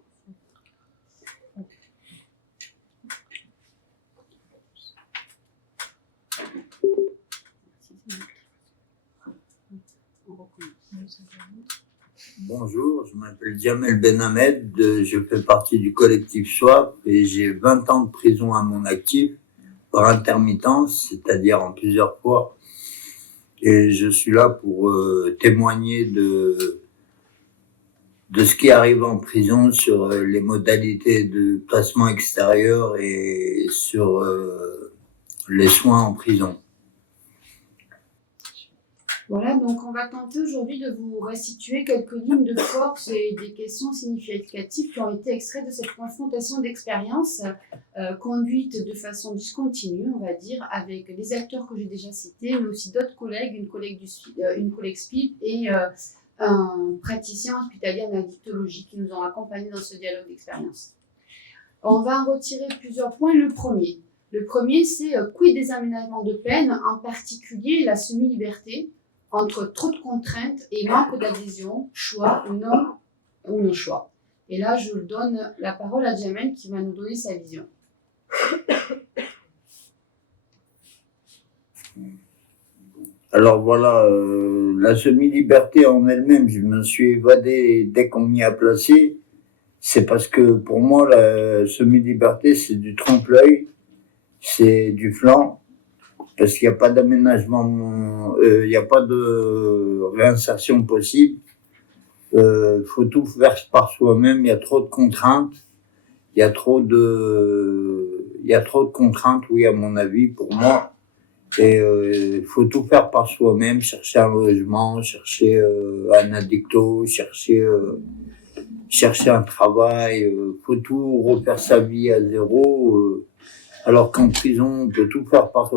Bonjour, je m'appelle Jamel Benhamed, je fais partie du collectif SWAP et j'ai 20 ans de prison à mon actif par intermittence, c'est-à-dire en plusieurs fois. Et je suis là pour témoigner de ce qui arrive en prison sur les modalités de placement extérieur et sur les soins en prison. Voilà, donc on va tenter aujourd'hui de vous restituer quelques lignes de force et des questions significatives qui ont été extraites de cette confrontation d'expériences conduite de façon discontinue, on va dire, avec les acteurs que j'ai déjà cités, mais aussi d'autres collègues, une collègue SPIP et un praticien hospitalier en addictologie qui nous ont accompagnés dans ce dialogue d'expérience. On va en retirer plusieurs points. Le premier, c'est quid des aménagements de peine, en particulier la semi-liberté, entre trop de contraintes et manque d'adhésion, choix ou non choix. Et là, je donne la parole à Jamel qui va nous donner sa vision. Alors voilà, la semi-liberté en elle-même, je me suis évadé dès qu'on m'y a placé. C'est parce que pour moi, la semi-liberté, c'est du trompe-l'œil, c'est du flanc, parce qu'il n'y a pas d'aménagement, il n'y a pas de réinsertion possible. Faut tout faire par soi-même, il y a trop de contraintes. Il y a trop de contraintes, oui, à mon avis, pour moi. Et faut tout faire par soi-même, chercher un logement, chercher un addicto, chercher un travail, faut tout refaire sa vie à zéro. Alors qu'en prison, on peut tout faire par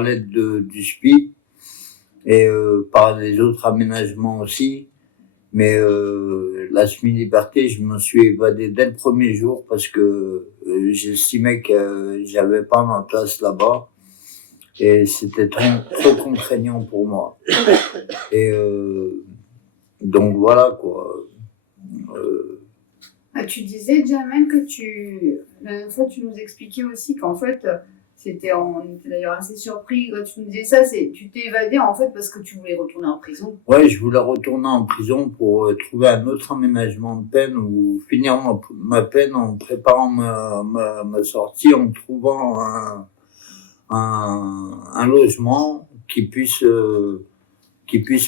l'aide du SPIP et par les autres aménagements aussi. Mais la semi-liberté, je me suis évadé dès le premier jour parce que j'estimais que j'avais pas ma place là-bas et c'était trop contraignant pour moi. Et donc voilà quoi. Tu disais, Jamel, que la dernière fois, tu nous expliquais aussi qu'en fait, on était d'ailleurs assez surpris quand tu nous disais ça, tu t'es évadé en fait parce que tu voulais retourner en prison. Ouais, je voulais retourner en prison pour trouver un autre aménagement de peine ou finir ma peine en préparant ma sortie, en trouvant un logement qui puisse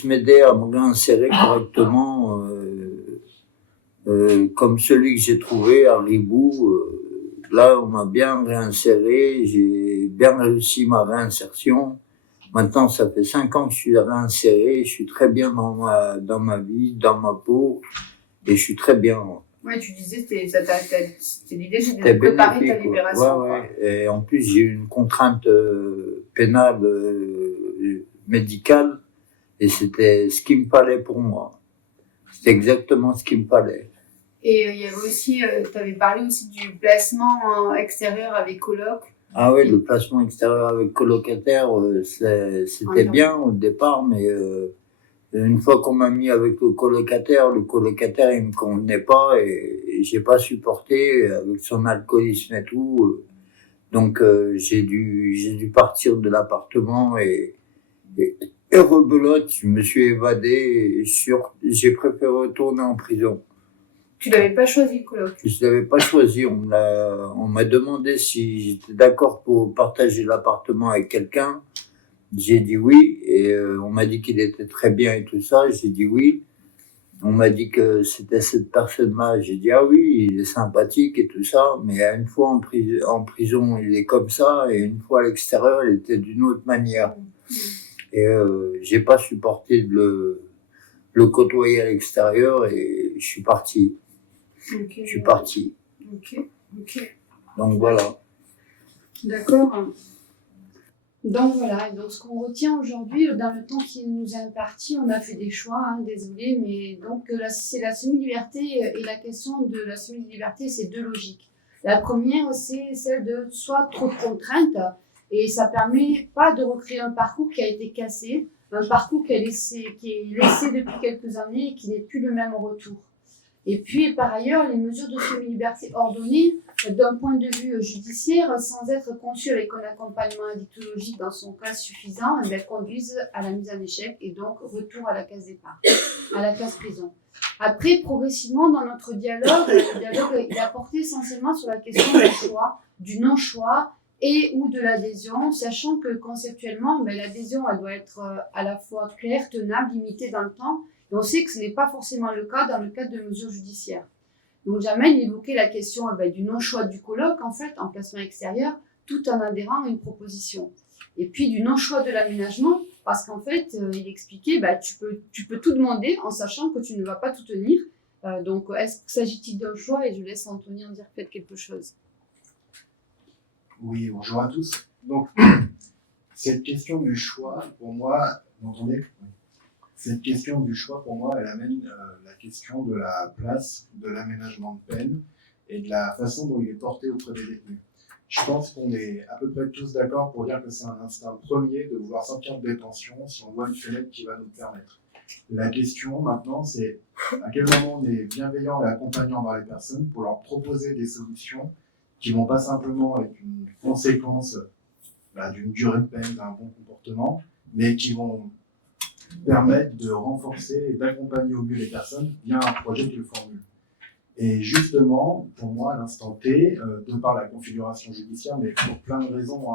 m'aider à me réinsérer correctement, comme celui que j'ai trouvé à Ribou. Là, on m'a bien réinséré, j'ai bien réussi ma réinsertion. Maintenant, ça fait 5 ans que je suis réinséré, je suis très bien dans ma vie, dans ma peau, et je suis très bien. Ouais, tu disais, l'idée, c'était de préparer ta libération. Ouais. Et en plus, j'ai eu une contrainte pénale, médicale, et c'était ce qu'il me fallait pour moi. C'était exactement ce qu'il me fallait. Et il y avait aussi, tu avais parlé aussi du placement extérieur avec coloc. Ah oui, le placement extérieur avec colocataire, c'était bien au départ, mais une fois qu'on m'a mis avec le colocataire, il me convenait pas et j'ai pas supporté avec son alcoolisme et tout. Donc j'ai dû partir de l'appartement et rebelote, je me suis évadé et j'ai préféré retourner en prison. Tu n'avais pas choisi le colloque. Je ne l'avais pas choisi. On m'a demandé si j'étais d'accord pour partager l'appartement avec quelqu'un. J'ai dit oui. Et on m'a dit qu'il était très bien et tout ça. J'ai dit oui. On m'a dit que c'était cette personne-là. J'ai dit ah oui, il est sympathique et tout ça. Mais une fois en prison, il est comme ça. Et une fois à l'extérieur, il était d'une autre manière. Et j'ai pas supporté de le côtoyer à l'extérieur et je suis parti. Ok. Je suis parti. Ok. Donc voilà. D'accord. Donc voilà, donc ce qu'on retient aujourd'hui, dans le temps qui nous est imparti, on a fait des choix, hein, désolé, mais donc c'est la semi-liberté et la question de la semi-liberté, c'est deux logiques. La première, c'est celle de soit trop de contraintes, et ça permet pas de recréer un parcours qui a été cassé, un parcours qui est laissé depuis quelques années et qui n'est plus le même au retour. Et puis, par ailleurs, les mesures de semi-liberté ordonnées, d'un point de vue judiciaire, sans être conçues avec un accompagnement addictologique dans son cas suffisant, conduisent à la mise en échec et donc retour à la case départ, à la case prison. Après, progressivement, dans notre dialogue, le dialogue est apporté essentiellement sur la question du choix, du non-choix et ou de l'adhésion, sachant que conceptuellement, l'adhésion, elle doit être à la fois claire, tenable, limitée dans le temps. Et on sait que ce n'est pas forcément le cas dans le cadre de mesures judiciaires. Donc Jamel évoquait la question du non-choix du colloque, en fait, en placement extérieur, tout en adhérant à une proposition. Et puis du non-choix de l'aménagement, parce qu'en fait, il expliquait, tu peux tout demander en sachant que tu ne vas pas tout tenir. Donc, s'agit-il d'un choix? Et je laisse Anthony en dire peut-être quelque chose. Oui, bonjour à tous. Donc, cette question du choix, pour moi, vous m'entendez ? Cette question du choix, pour moi, elle amène la question de la place de l'aménagement de peine et de la façon dont il est porté auprès des détenus. Je pense qu'on est à peu près tous d'accord pour dire que c'est un instinct premier de vouloir sortir de détention si on voit une fenêtre qui va nous le permettre. La question maintenant, c'est à quel moment on est bienveillant et accompagnant envers les personnes pour leur proposer des solutions qui vont pas simplement être une conséquence d'une durée de peine, d'un bon comportement, mais qui vont permettre de renforcer et d'accompagner au mieux les personnes via un projet qu'ils formulent. Et justement, pour moi, à l'instant T, de par la configuration judiciaire, mais pour plein de raisons,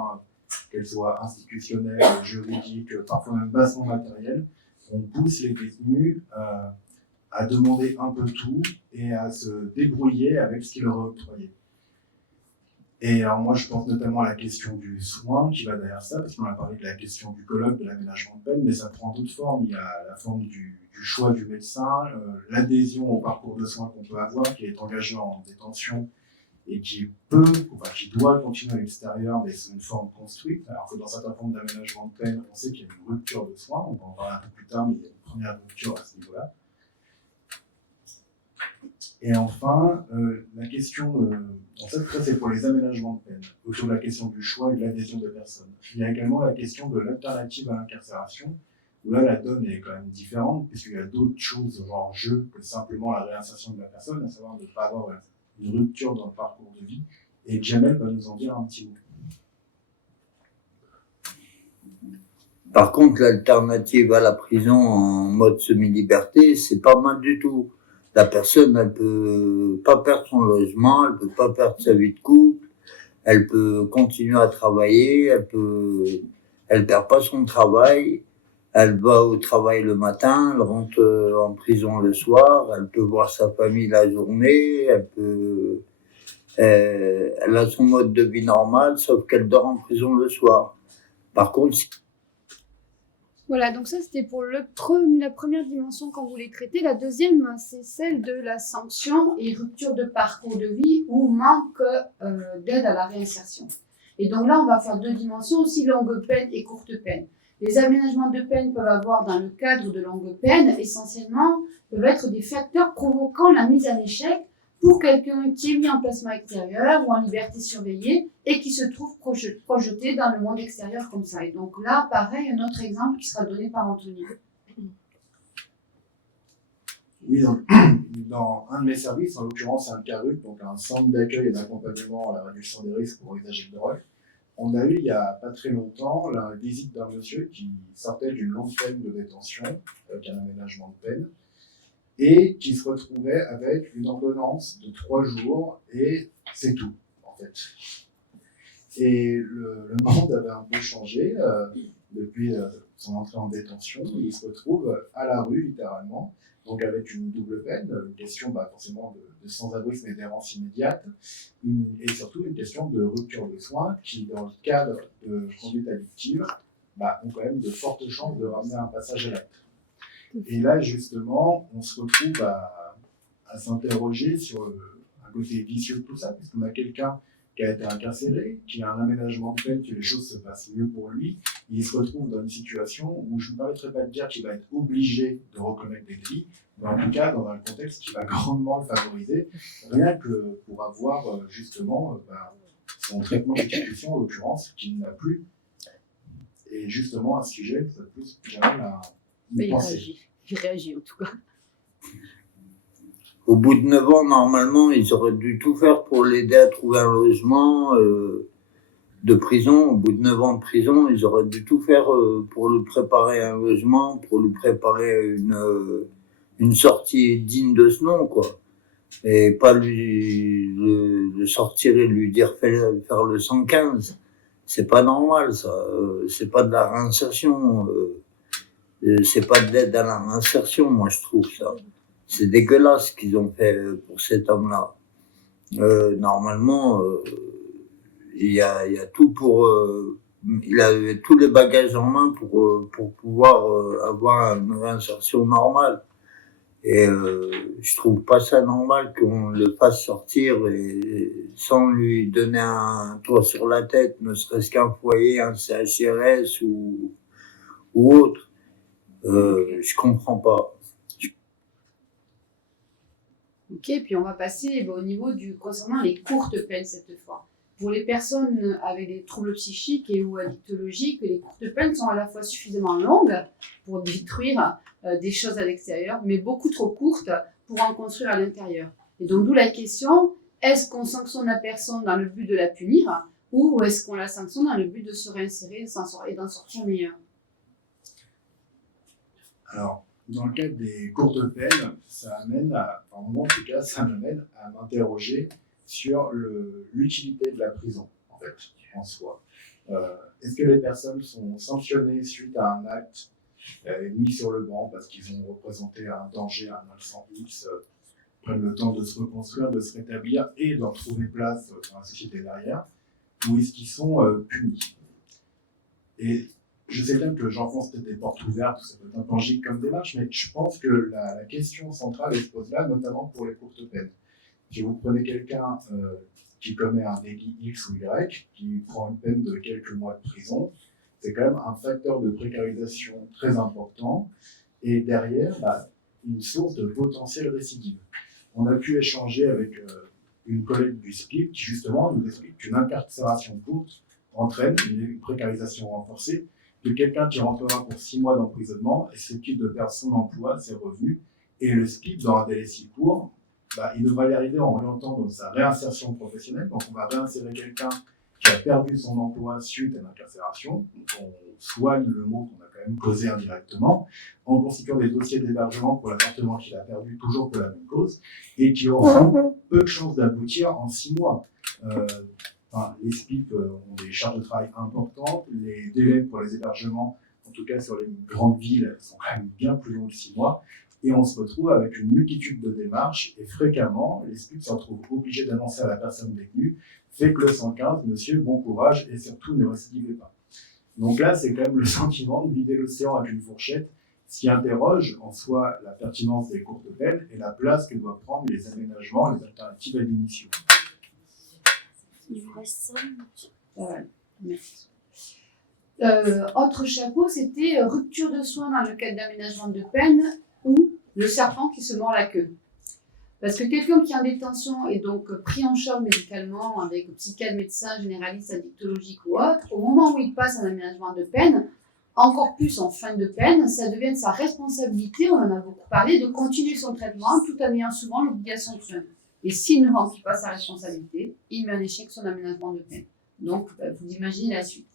qu'elles soient institutionnelles, juridiques, parfois même bassement matérielles, on pousse les détenus à demander un peu tout et à se débrouiller avec ce qui leur est octroyé. Et alors moi, je pense notamment à la question du soin qui va derrière ça, parce qu'on a parlé de la question du colloque, de l'aménagement de peine, mais ça prend d'autres formes. Il y a la forme du choix du médecin, l'adhésion au parcours de soins qu'on peut avoir, qui est engagé en détention et qui doit continuer à l'extérieur, mais c'est une forme construite. Alors que dans certaines formes d'aménagement de peine, on sait qu'il y a une rupture de soins, on va en parler un peu plus tard, mais il y a une première rupture à ce niveau-là. Et enfin, la question en fait, ça c'est pour les aménagements de peine, autour de la question du choix et de l'adhésion des personnes. Il y a également la question de l'alternative à l'incarcération, où là la donne est quand même différente, puisqu'il y a d'autres choses en jeu que simplement la réinsertion de la personne, à savoir de ne pas avoir une rupture dans le parcours de vie. Et Jamel va nous en dire un petit mot. Par contre, l'alternative à la prison en mode semi-liberté, c'est pas mal du tout. La personne, elle peut pas perdre son logement, elle peut pas perdre sa vie de couple, elle peut continuer à travailler, elle perd pas son travail, elle va au travail le matin, elle rentre en prison le soir, elle peut voir sa famille la journée, elle a son mode de vie normal, sauf qu'elle dort en prison le soir. Par contre, Voilà, donc ça c'était pour la première dimension qu'on voulait traiter. La deuxième, c'est celle de la sanction et rupture de parcours de vie ou manque d'aide à la réinsertion. Et donc là, on va faire deux dimensions aussi, longue peine et courte peine. Les aménagements de peine peuvent avoir, dans le cadre de longue peine, essentiellement, peuvent être des facteurs provoquant la mise en échec pour quelqu'un qui est mis en placement extérieur ou en liberté surveillée et qui se trouve projeté dans le monde extérieur comme ça. Et donc là, pareil, un autre exemple qui sera donné par Anthony. Oui, donc, dans un de mes services, en l'occurrence c'est un CARUC, donc un centre d'accueil et d'accompagnement à la réduction des risques pour usagers de drogue, on a eu il y a pas très longtemps la visite d'un monsieur qui sortait d'une longue peine de détention avec un aménagement de peine et qui se retrouvait avec une ordonnance de 3 jours et c'est tout, en fait. Et le monde avait un peu changé depuis son entrée en détention. Il se retrouve à la rue, littéralement, donc avec une double peine, une question forcément de sans-abrisme et d'errance immédiate, et surtout une question de rupture de soins qui, dans le cadre de conduite addictive, ont quand même de fortes chances de ramener un passage à l'acte. Et là, justement, on se retrouve à s'interroger sur un côté vicieux de tout ça, puisqu'on a quelqu'un qui a été incarcéré, qui a un aménagement de peine, que les choses se passent mieux pour lui. Il se retrouve dans une situation où je ne me permettrai pas de dire qu'il va être obligé de reconnaître des délits, mais en tout cas dans un contexte qui va grandement le favoriser, rien que pour avoir justement son traitement d'exécution, en l'occurrence, qu'il n'a plus. Et justement, à ce sujet, ça plus jamais Mais il réagit en tout cas. Au bout de 9 ans, normalement, ils auraient dû tout faire pour l'aider à trouver un logement de prison. Au bout de 9 ans de prison, ils auraient dû tout faire pour lui préparer un logement, pour lui préparer une sortie digne de ce nom, quoi. Et pas lui le sortir et lui dire faire le 115. C'est pas normal, ça. C'est pas de la réinsertion. C'est pas de l'aide à la réinsertion, moi, je trouve ça. C'est dégueulasse ce qu'ils ont fait pour cet homme-là. Normalement, il y a tout pour... il avait tous les bagages en main pour pouvoir avoir une réinsertion normale. Et je trouve pas ça normal qu'on le fasse sortir et sans lui donner un toit sur la tête, ne serait-ce qu'un foyer, un CHRS ou autre. Je comprends pas. Ok, puis on va passer au niveau concernant les courtes peines cette fois. Pour les personnes avec des troubles psychiques et ou addictologiques, les courtes peines sont à la fois suffisamment longues pour détruire des choses à l'extérieur, mais beaucoup trop courtes pour en construire à l'intérieur. Et donc d'où la question, est-ce qu'on sanctionne la personne dans le but de la punir ou est-ce qu'on la sanctionne dans le but de se réinsérer et d'en sortir meilleur? Alors, dans le cadre des courtes peines, ça amène moi en tout cas, ça m'amène à m'interroger sur l'utilité de la prison, en fait, en soi. Est-ce que les personnes sont sanctionnées suite à un acte mis sur le banc parce qu'ils ont représenté un danger, un instant X, prennent le temps de se reconstruire, de se rétablir et de retrouver place dans la société derrière, ou est-ce qu'ils sont punis? Et je sais bien que j'enfonce peut-être des portes ouvertes, ça peut être un peu logique comme démarche, mais je pense que la question centrale se pose là, notamment pour les courtes peines. Si vous prenez quelqu'un qui commet un délit X ou Y, qui prend une peine de quelques mois de prison, c'est quand même un facteur de précarisation très important et derrière, une source de potentiel récidive. On a pu échanger avec une collègue du SPIP qui justement nous explique qu'une incarcération courte entraîne une précarisation renforcée, que quelqu'un qui rentrera pour 6 mois d'emprisonnement est susceptible de perdre son emploi, ses revenus, et le SPIP, dans un délai si court, il devra y arriver en orientant dans sa réinsertion professionnelle. Donc on va réinsérer quelqu'un qui a perdu son emploi suite à l'incarcération, donc on soigne le mot qu'on a quand même causé indirectement, en constituant des dossiers d'hébergement pour l'appartement qu'il a perdu, toujours pour la même cause, et qui auront peu de chances d'aboutir en 6 mois. Les SPIP ont des charges de travail importantes, les délais pour les hébergements, en tout cas sur les grandes villes, sont quand même bien plus longs que 6 mois, et on se retrouve avec une multitude de démarches, et fréquemment, les SPIP se retrouvent obligés d'annoncer à la personne détenue « Faites le 115, monsieur, bon courage, et surtout ne récidivez pas ». Donc là, c'est quand même le sentiment de vider l'océan avec une fourchette, ce qui interroge en soi la pertinence des courtes peines et la place que doivent prendre les aménagements, les alternatives à l'émission. Il vous reste 5 minutes. Merci. Autre chapeau, c'était rupture de soins dans le cadre d'aménagement de peine ou le serpent qui se mord la queue. Parce que quelqu'un qui est en détention est donc pris en charge médicalement avec psychiatre, médecin, généraliste, addictologique ou autre, au moment où il passe un aménagement de peine, encore plus en fin de peine, ça devient de sa responsabilité, on en a beaucoup parlé, de continuer son traitement tout en ayant souvent l'obligation de soins. Et s'il ne remplit pas sa responsabilité, il met en échec son aménagement de peine. Donc, vous imaginez la suite.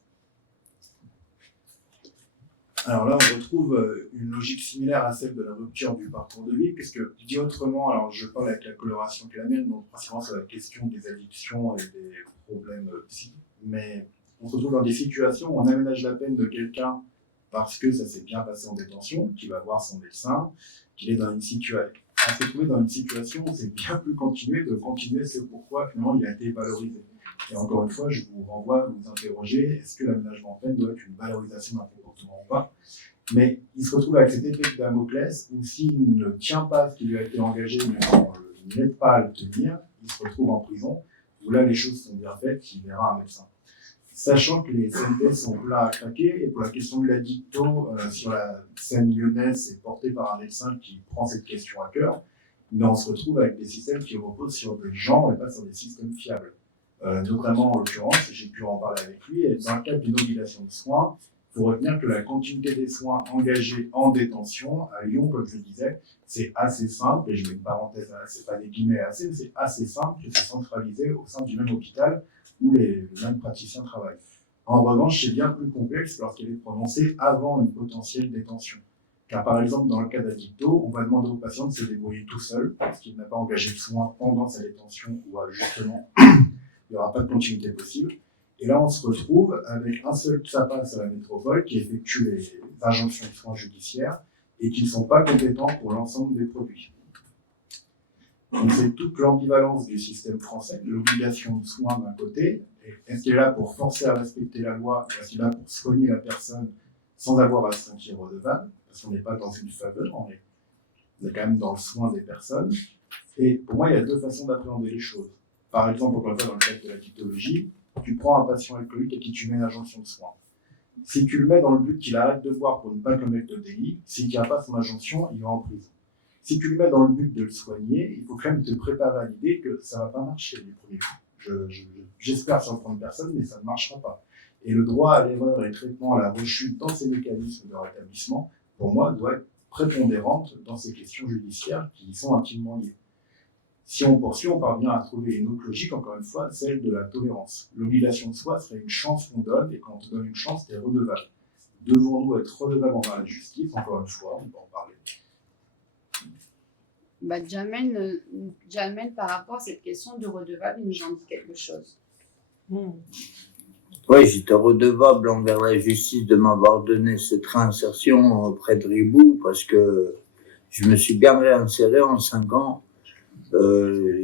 Alors là, on retrouve une logique similaire à celle de la rupture du parcours de vie, puisque dit autrement, alors je parle avec la coloration qui est la mienne, donc principalement sur la question des addictions et des problèmes psychiques, mais on se retrouve dans des situations où on aménage la peine de quelqu'un parce que ça s'est bien passé en détention, qui va voir son médecin, qu'il est dans une situation, on s'est trouvé dans une situation où c'est bien plus de continuer ce pourquoi finalement il a été valorisé. Et encore une fois, je vous renvoie à vous interroger, est-ce que l'aménagement de peine doit être une valorisation d'un comportement ou pas? Mais il se retrouve avec cet épée de Damoclès où s'il ne tient pas ce qui lui a été engagé, mais il n'aide pas à le tenir, il se retrouve en prison, où là les choses sont bien faites, il verra un médecin. Sachant que les CNT sont pleins à craquer, et pour la question de l'addicto, sur la scène lyonnaise, c'est porté par un médecin qui prend cette question à cœur, mais on se retrouve avec des systèmes qui reposent sur des gens et pas sur des systèmes fiables. Notamment en l'occurrence, j'ai pu en parler avec lui, et dans le cadre d'une obligation de soins, il faut retenir que la continuité des soins engagés en détention, à Lyon, comme je le disais, c'est assez simple, et je mets une parenthèse, c'est pas des guillemets assez, mais c'est assez simple que c'est centralisé au sein du même hôpital où les mêmes praticiens travaillent. En revanche, c'est bien plus complexe lorsqu'elle est prononcée avant une potentielle détention. Car par exemple, dans le cas d'addicto, on va demander au patient de se débrouiller tout seul, parce qu'il n'a pas engagé de soins pendant sa détention, ou justement, il n'y aura pas de continuité possible. Et là, on se retrouve avec un seul SAPAS à la métropole qui effectue les injonctions de soins judiciaires et qui ne sont pas compétents pour l'ensemble des produits. Donc c'est toute l'ambivalence du système français, l'obligation de soins d'un côté, et est-ce qu'il est là pour forcer à respecter la loi, ou est-ce qu'il est là pour soigner la personne sans avoir à se sentir redevable, parce qu'on n'est pas dans une faveur, on est quand même dans le soin des personnes. Et pour moi, il y a deux façons d'appréhender les choses. Par exemple, encore une fois, dans le cadre de la dictologie, tu prends un patient alcoolique à qui tu mets une injonction de soins. Si tu le mets dans le but qu'il arrête de boire pour ne pas commettre de délit, s'il ne tient pas son injonction, il va en prison. Si tu le mets dans le but de le soigner, il faut quand même te préparer à l'idée que ça ne va pas marcher les premiers coups. J'espère surprendre personne, mais ça ne marchera pas. Et le droit à l'erreur et le traitement à la rechute dans ces mécanismes de rétablissement, pour moi, doit être prépondérante dans ces questions judiciaires qui y sont intimement liées. Si on poursuit, on parvient à trouver une autre logique, encore une fois, celle de la tolérance. L'obligation de soi serait une chance qu'on donne, et quand on te donne une chance, tu es redevable. Devons-nous être redevables envers la justice? Encore une fois, on peut en parler. Jamel, par rapport à cette question de redevable, il nous en dit quelque chose. Oui, j'étais redevable envers la justice de m'avoir donné cette réinsertion auprès de Ribou, parce que je me suis bien réinséré en 5 ans.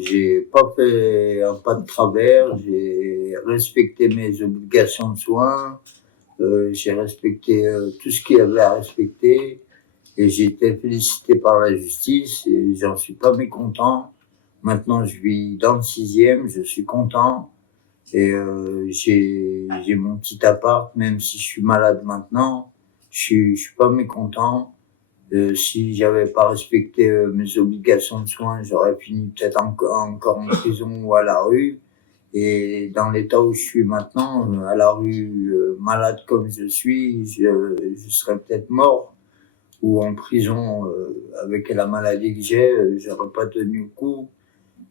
J'ai pas fait un pas de travers, j'ai respecté mes obligations de soins, j'ai respecté tout ce qu'il y avait à respecter, et j'ai été félicité par la justice, et j'en suis pas mécontent. Maintenant, je vis dans le 6e, je suis content, et j'ai mon petit appart, même si je suis malade maintenant, je suis pas mécontent. Si j'avais pas respecté mes obligations de soins, j'aurais fini peut-être encore en prison ou à la rue. Et dans l'état où je suis maintenant, à la rue, malade comme je suis, je serais peut-être mort. Ou en prison, avec la maladie que j'ai, j'aurais pas tenu le coup.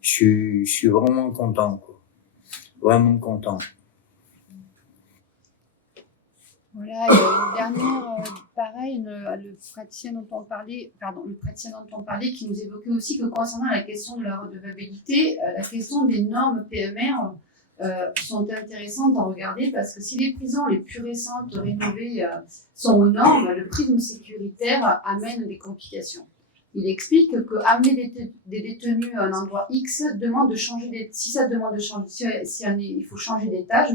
Je suis vraiment content, quoi. Vraiment content. Voilà, il y a une dernière, pareil, le praticien dont on parlait qui nous évoquait aussi que concernant la question de la redevabilité, la question des normes PMR sont intéressantes à regarder parce que si les prisons les plus récentes rénovées sont aux normes, le prisme sécuritaire amène des complications. Il explique que amener des détenus à un endroit X demande de changer il faut changer d'étage,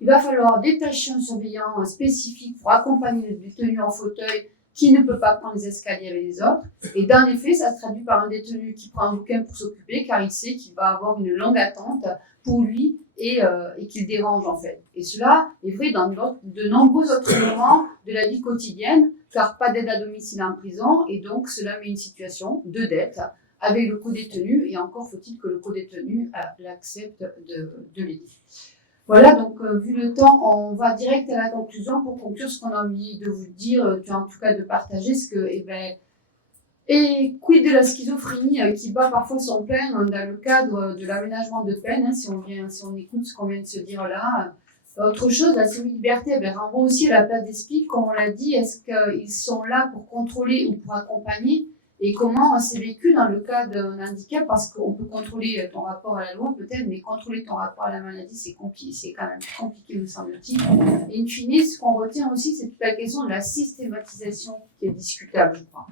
il va falloir détacher un surveillant spécifique pour accompagner le détenu en fauteuil qui ne peut pas prendre les escaliers avec les autres. Et dans les faits, ça se traduit par un détenu qui prend un bouquin pour s'occuper car il sait qu'il va avoir une longue attente pour lui et qu'il dérange en fait. Et cela est vrai dans de nombreux autres moments de la vie quotidienne, car pas d'aide à domicile en prison, et donc cela met une situation de dette avec le co-détenu, et encore faut-il que le co-détenu l'accepte de l'aider. Voilà, donc vu le temps, on va direct à la conclusion. Pour conclure, ce qu'on a envie de vous dire, en tout cas de partager, ce que, et quid de la schizophrénie qui bat parfois son plein dans le cadre de l'aménagement de peine, si on écoute ce qu'on vient de se dire là, Autre chose, la semi-liberté, renvoie aussi à la place des SPIC, comme on l'a dit. Est-ce qu'ils sont là pour contrôler ou pour accompagner? Et comment c'est vécu dans le cas d'un handicap? Parce qu'on peut contrôler ton rapport à la loi peut-être, mais contrôler ton rapport à la maladie, c'est quand même compliqué, me semble-t-il. Et in fine, ce qu'on retient aussi, c'est toute la question de la systématisation qui est discutable, je crois.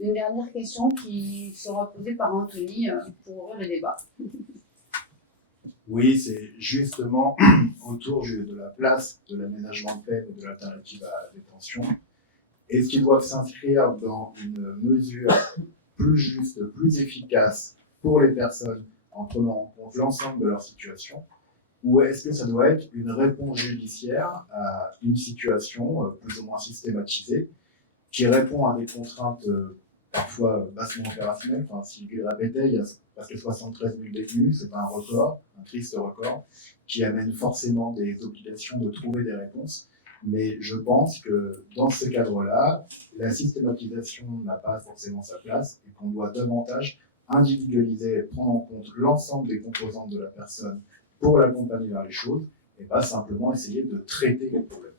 Une dernière question qui sera posée par Anthony pour ouvrir le débat. Oui, c'est justement autour de la place de l'aménagement de peine et de l'alternative à la détention. Est-ce qu'ils doivent s'inscrire dans une mesure plus juste, plus efficace pour les personnes en prenant en compte l'ensemble de leur situation? Ou est-ce que ça doit être une réponse judiciaire à une situation plus ou moins systématisée qui répond à des contraintes parfois bassement opérationnelles? Enfin, Sylvie le répétait, il y a presque 73 000 détenus, c'est pas un record, un triste record, qui amène forcément des obligations de trouver des réponses. Mais je pense que dans ce cadre-là, la systématisation n'a pas forcément sa place et qu'on doit davantage individualiser et prendre en compte l'ensemble des composantes de la personne pour l'accompagner vers les choses et pas simplement essayer de traiter les problèmes.